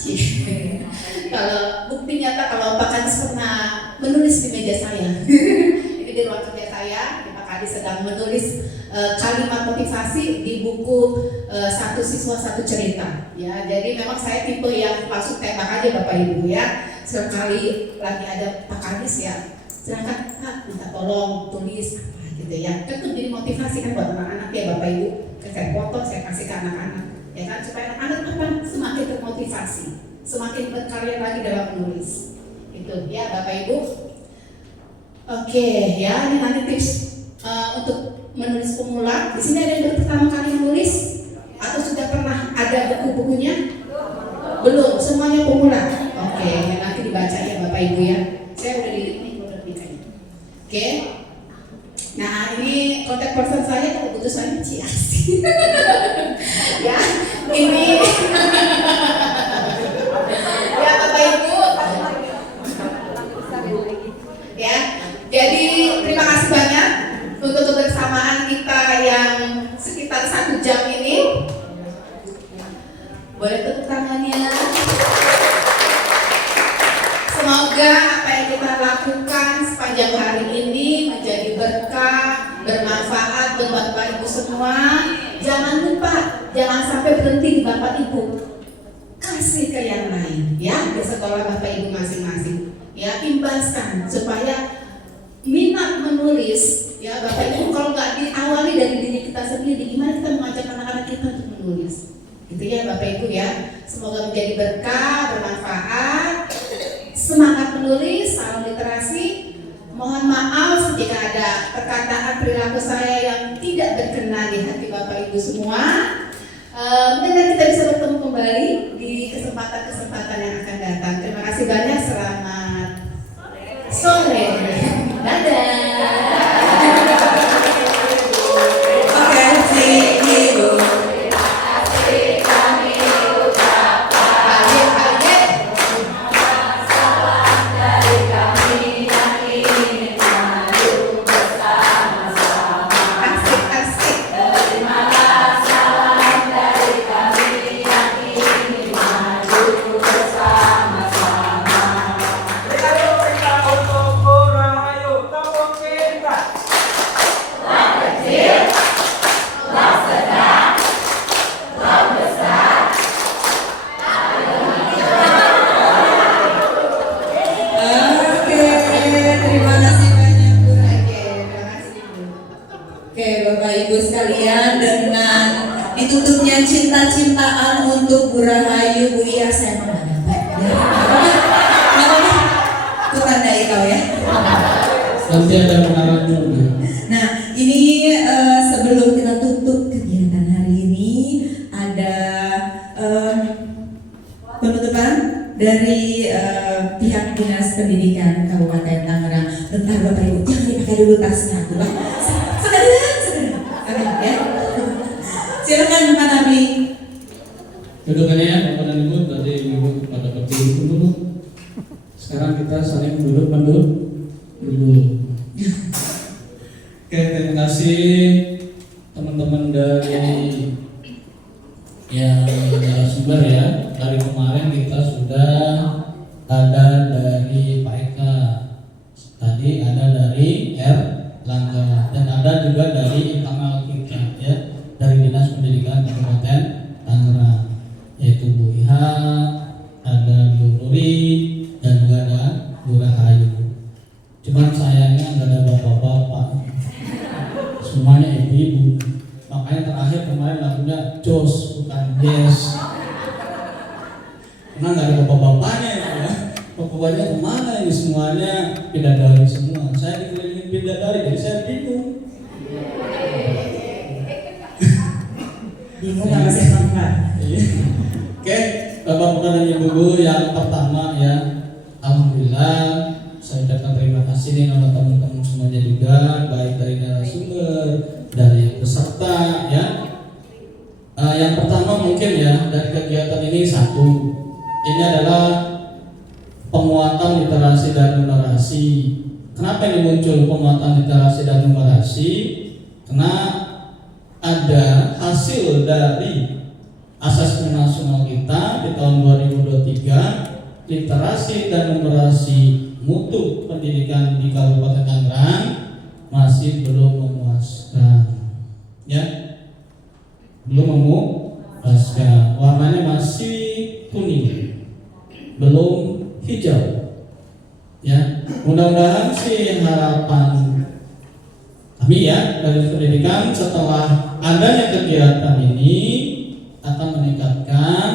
kalau bukti nyata kalau Pak Kadis pernah menulis di meja saya. Ini di ruang kerja saya, Pak Kadis sedang menulis kalimat motivasi di buku Satu Siswa Satu Cerita. Ya, jadi memang saya tipe yang langsung tembak aja Bapak Ibu ya. Sekali lagi ada Pak Kadis ya, silakan Pak minta tolong tulis apa gitu ya. Kan itu jadi motivasi kan buat anak-anak ya Bapak Ibu. Saya foto, saya kasih ke anak-anak ya kan, supaya anak-anak semakin termotivasi, semakin berkarya lagi dalam menulis. Itu ya Bapak Ibu. Oke ya, ini nanti tips untuk menulis pemula. Di sini ada yang baru pertama kali menulis atau sudah pernah ada buku-bukunya? Belum, semuanya pemula. Oke, ya nanti dibaca ya Bapak Ibu ya. Saya udah dilihat. Oke. Nah, ini kontak person saya kalau butuh saya Ciasi. Ya, ini ya Bapak Ibu. Ya, jadi terima kasih banyak untuk kebersamaan kita yang sekitar 1 jam ini. Boleh tepuk tangannya. Semoga apa yang kita lakukan sepanjang hari ini menjadi berkah, bermanfaat buat Bapak Ibu semua. Jangan lupa, jangan sampai berhenti di Bapak Ibu. Kasih ke yang lain ya, di sekolah Bapak Ibu masing-masing. Ya, imbaskan supaya minat menulis ya Bapak Ibu. Kalau nggak diawali dari diri kita sendiri, gimana kita mengajak anak-anak kita untuk menulis? Gitu ya Bapak Ibu ya. Semoga menjadi berkah, bermanfaat. Semangat menulis, salam literasi. Mohon maaf jika ada perkataan perilaku saya yang tidak berkenan di hati Bapak Ibu semua. Mudah-mudahan kita bisa bertemu kembali di kesempatan-kesempatan yang akan datang. Terima kasih banyak, selamat sore. Dadah. Oke, see you. Ditutupnya cinta-cintaan untuk Bu Rahayu, Bu Iya, saya mau dapat. Nggak apa-apa, itu tandai kau ya. Nanti ada pengaruh juga. Nah, ini sebelum kita tutup kegiatan hari ini ada penutupan dari pihak Dinas Pendidikan Kabupaten Tangerang. Bentar Bapak Ibu, jangan dipakai dulu tasnya, tuh. Sekalian. Oke ya. Silakan Pak Nabi. Dudukannya ya Bapak dan Ibu, tadi Ibu pada berdiri dulu. Sekarang kita saling duduk dulu. Oke, terima kasih teman-teman dari yang sumber ya. Dari kemarin kita sudah ada dari Pak Eka, tadi ada dari R Langga, dan ada juga dari internal kita ya, dari Dinas Pendidikan Kabupaten Tangerang, yaitu Bu Iha, ada Bu Nuri, dan juga ada Bu Rahayu. Cuman sayangnya nggak ada bapak-bapak, semuanya ibu-ibu. Makanya terakhir kemarin lagunya Jos, bukan bidadari, jadi saya bingung. Bingung sama siapa? Iya. Oke, Bapak-bapak dan Ibu-ibu, yang pertama ya, alhamdulillah saya ucapkan terima kasih nih sama teman-teman semuanya juga, baik dari narasumber, dari peserta ya. Yang pertama mungkin ya, dari kegiatan ini satu, ini adalah penguatan literasi dan numerasi. Kenapa ini muncul penguatan literasi dan numerasi? Karena ada hasil dari Asesmen Nasional kita di tahun 2023, literasi dan numerasi mutu pendidikan di Kabupaten Tangerang masih belum memuaskan. Ya, belum memuaskan. Warnanya masih kuning, belum hijau. Ya, mudah-mudahan sih harapan kami ya dari pendidikan setelah adanya kegiatan ini akan meningkatkan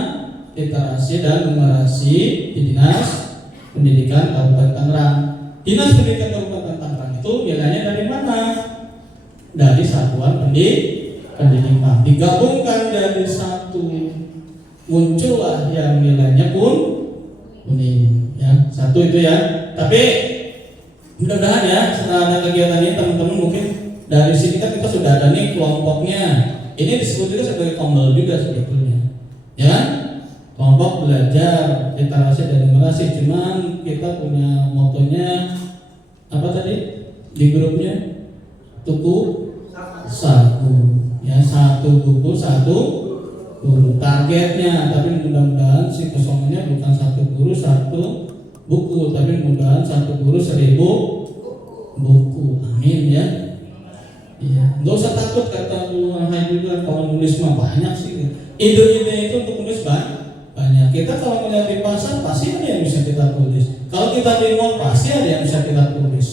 literasi dan numerasi di Dinas Pendidikan Kabupaten Tangerang. Dinas Pendidikan Kabupaten Tangerang itu nilainya dari mana? Dari satuan pendidikan. Digabungkan jadi satu, muncullah yang nilainya pun kuning. Ya, satu itu ya. Tapi mudah-mudahan ya setelah ada kegiatan ini teman-teman mungkin dari sini kan kita sudah ada nih kelompoknya. Ini disebut juga sebagai tombol juga sebetulnya, ya, kelompok belajar literasi dan numerasi. Cuman kita punya motonya apa tadi di grupnya? Tuku satu, ya, satu buku satu guru targetnya. Tapi mudah-mudahan si kosongannya bukan satu guru satu buku, tapi mudah-mudahan satu guru 1000 buku. Amin ya. Iya, nggak usah takut kata Bu Hai juga, kalau nulis mah banyak sih. Ide-ide itu untuk nulis banyak. Kita kalau melihat di pasar pasti ada yang bisa kita tulis. Kalau kita di mall pasti ada yang bisa kita tulis.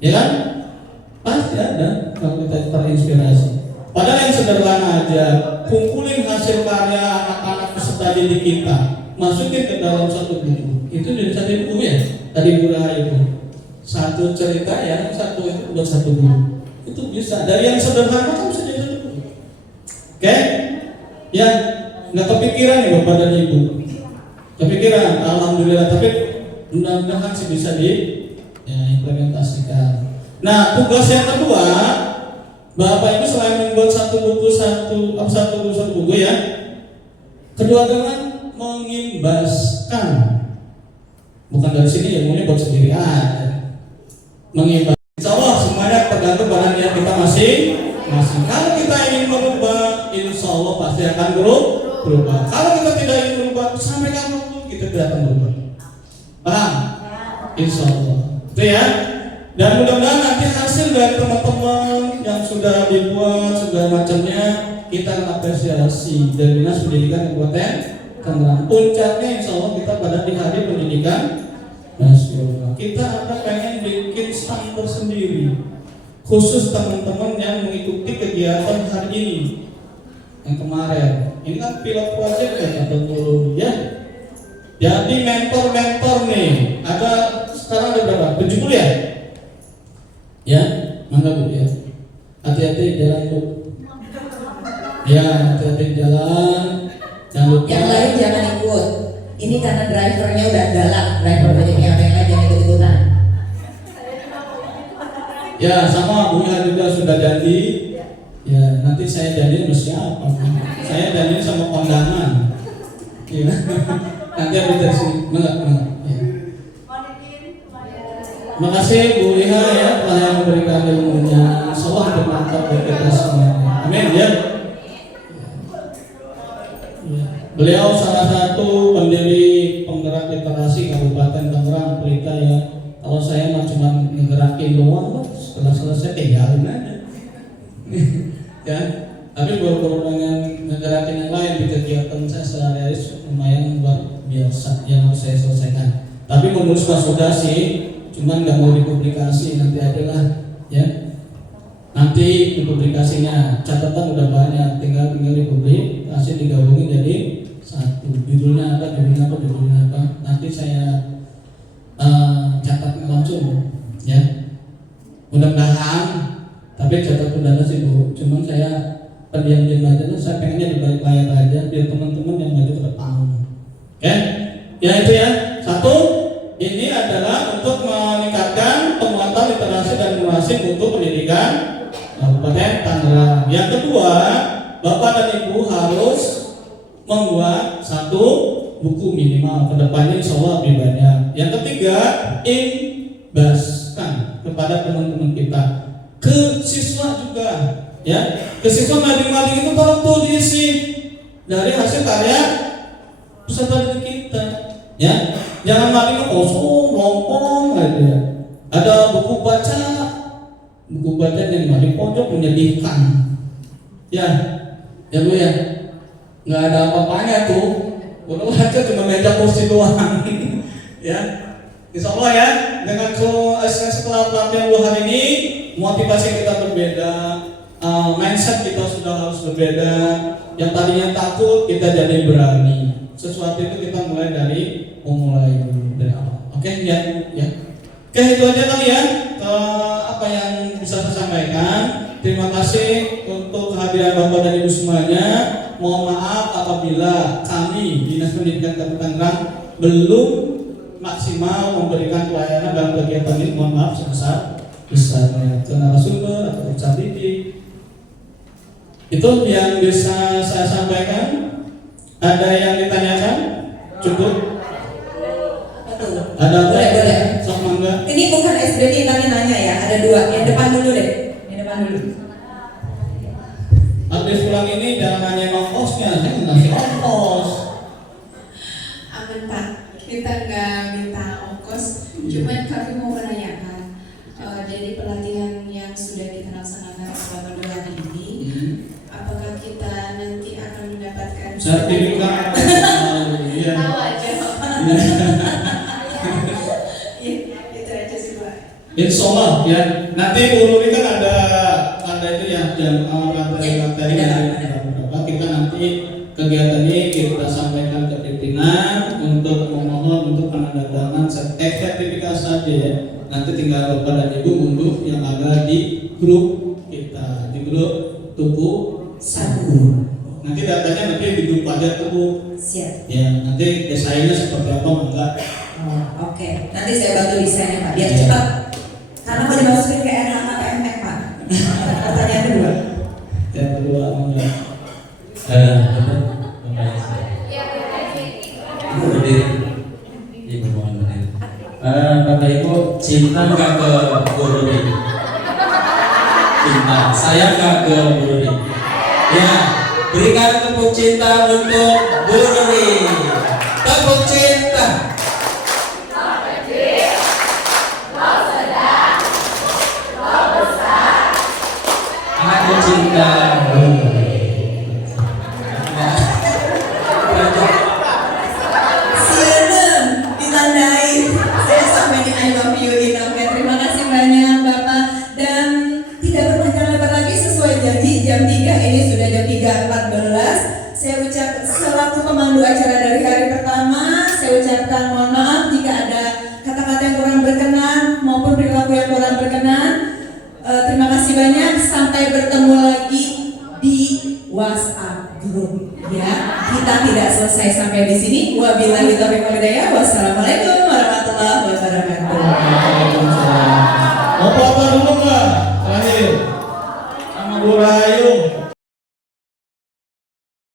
Ya kan? Pasti ada kalau kita terinspirasi. Padahal yang sederhana aja, kumpulin hasil karya anak-anak peserta didik kita, masukin ke dalam satu buku. Itu jadi satu buku ya. Tadi Bu Hai itu satu cerita ya, satu itu buat satu buku. Itu bisa, dari yang sederhana kan bisa jadi satu buku. Oke? Ya, nggak kepikiran ya Bapak dan Ibu. Kepikiran, alhamdulillah. Tapi mudah-mudahan sih bisa diimplementasikan. Nah, tugas yang kedua, Bapak Ibu selain membuat satu buku ya, kedua dengan mengimbaskan. Bukan dari sini ya, maunya buat sendiri aja. Mengimbaskan. Insya Allah semuanya tergantung pada niat kita masing-masing. Kalau kita ingin berubah, insya Allah pasti akan berubah. Kalau kita tidak ingin berubah, sampai kapanpun kita tidak akan berubah. Paham? Insya Allah. Itu ya. Dan mudah-mudahan nanti hasil dari teman-teman yang sudah dibuat segala macamnya kita akan apresiasi dari Dinas Pendidikan Kabupaten Tangerang. Puncaknya insya Allah kita pada di hari pendidikan nasional. Kita ada pengen bikin stand tersendiri khusus teman-teman yang mengikuti kegiatan hari ini. Yang kemarin ini kan pilot project ya dulu ya. Jadi mentor nih ada sekarang ada berapa? 70 ya? Ya, mangga Bu ya. Hati-hati jalan Bu. Ya, hati-hati jalan. Jangan lupa. Yang lain jangan ikut. Ini karena drivernya udah galak, driver banyak yang lain jangan ikut-ikutan. Ya, sama Bu ya juga sudah janji. Ya, nanti saya janji sama siapa? Saya janji sama kondangan. Iya. Nanti ada dari sini. Enggak. Ya. Makasih Bu Iha ya telah yang memberikan ilmunya. Insyaallah bermanfaat buat kita semua. Amin ya. Beliau salah satu pendiri penggerak literasi Kabupaten Tangerang Pelita ya. Kalau saya mah cuma ngegerakin doang, setelah selesai tinggalin aja. Ya, tapi baru dengan ngegerakin yang lain di kegiatan saya sehari-hari lumayan luar biasa yang harus saya selesaikan. Tapi menulis sudah sih. Cuman nggak mau dipublikasi, nanti adalah ya. Nanti dipublikasinya catatan udah banyak, tinggal dipublikasi digabungin jadi satu. Judulnya apa? Nanti saya catat langsung ya. Mudah-mudahan, tapi catat udara sih Bu. Cuman saya pendiam-diam aja lah. Saya pengennya di balik layar aja biar teman-teman yang maju ke depan. Oke? Ya itu ya. Satu, ini adalah untuk meningkatkan penguatan literasi dan numerasi untuk pendidikan Kabupaten Tangerang. Yang kedua, Bapak dan Ibu harus membuat satu buku minimal. Kedepannya insya Allah lebih banyak. Yang ketiga, imbaskan kepada teman-teman kita, ke siswa juga, ya. Ke siswa mading-mading itu tolong tuh diisi dari hasil karya peserta didik kita, ya. Jangan mading kosong, lompong aja. Ada buku baca yang mading pojok menyedihkan, ya Bu ya. Nggak ada apa-apanya tuh. Udah baca cuma meja kursi doang. Ya. Insya Allah ya, dengan setelah pelatihan 2 hari ini, motivasi kita berbeda, mindset kita sudah harus berbeda. Yang tadinya takut, kita jadi berani. Sesuatu itu kita mulai dari memulai dari awal. Oke, ya. Oke, itu aja kali ya. Apa yang bisa saya sampaikan. Terima kasih untuk kehadiran Bapak dan Ibu semuanya. Mohon maaf apabila kami Dinas Pendidikan Kabupaten Tangerang belum maksimal memberikan pelayanan dalam kegiatan ini. Mohon maaf sebesar-besarnya. Ke narasumber atau usaha didik. Itu yang bisa saya sampaikan. Ada yang ditanyakan? Cukup? Ada apa? Boleh. Sok mangga. Ini bukan SBD kami nanya ya, ada 2. Yang depan dulu deh. Yang depan dulu. Habis pulang ini jangan nanya ongkosnya, saya ngasih ongkos. Aman Pak, kita nggak minta ongkos, cuman kami mau menanyakan dari pelatihan yang sudah kita laksanakan selama 2 hari ini, apakah kita nanti akan mendapatkan sertifikat? Iya. Tahu aja Pak. Itu aja sih Pak. Insya Allah ya. Nanti dulu ini kan ada itu ya, yang materi kita nanti kegiatan ini kita sampaikan ke pimpinan untuk memohon untuk penandatangan sertifikat saja ya. Nanti tinggal Bapak dan Ibu unduh yang ada di grup kita, di grup Tubuh Saku. Nanti datanya nanti di grup aja Tubuh. Siap. Ya, nanti desainnya seperti apa enggak? Oke. Nanti saya bantu desainnya Pak, biar cepat. Karena mau dimasukin ke RHK PMK Pak. Pertanyaan kedua. Yang kedua enggak. Ibu mohon berdiri. Bapak Ibu, cinta nggak ke Bu Rudi? Cinta. Sayang nggak ke Bu Rudi? Ya, berikan tepuk cinta untuk Bu Rudi. Tepuk cinta. Aku cinta Bu Rudi. CNN ditandai. Saya sampai di I love you ini. Oke, terima kasih banyak Bapak. Dan tidak berpanjang lebar lagi, sesuai janji jam 3, ini sudah jam 3.14. Saya ucap selaku pemandu acara dari hari pertama, saya ucapkan mohon maaf jika ada kata-kata yang kurang berkenan maupun perilaku yang kurang berkenan. Terima kasih banyak. Sampai bertemu lagi di WhatsApp group. Ya, kita tidak selesai sampai di sini. Wabillahi taufiq wal hidayah. Wassalamualaikum warahmatullahi wabarakatuh. Apa dulu Pak?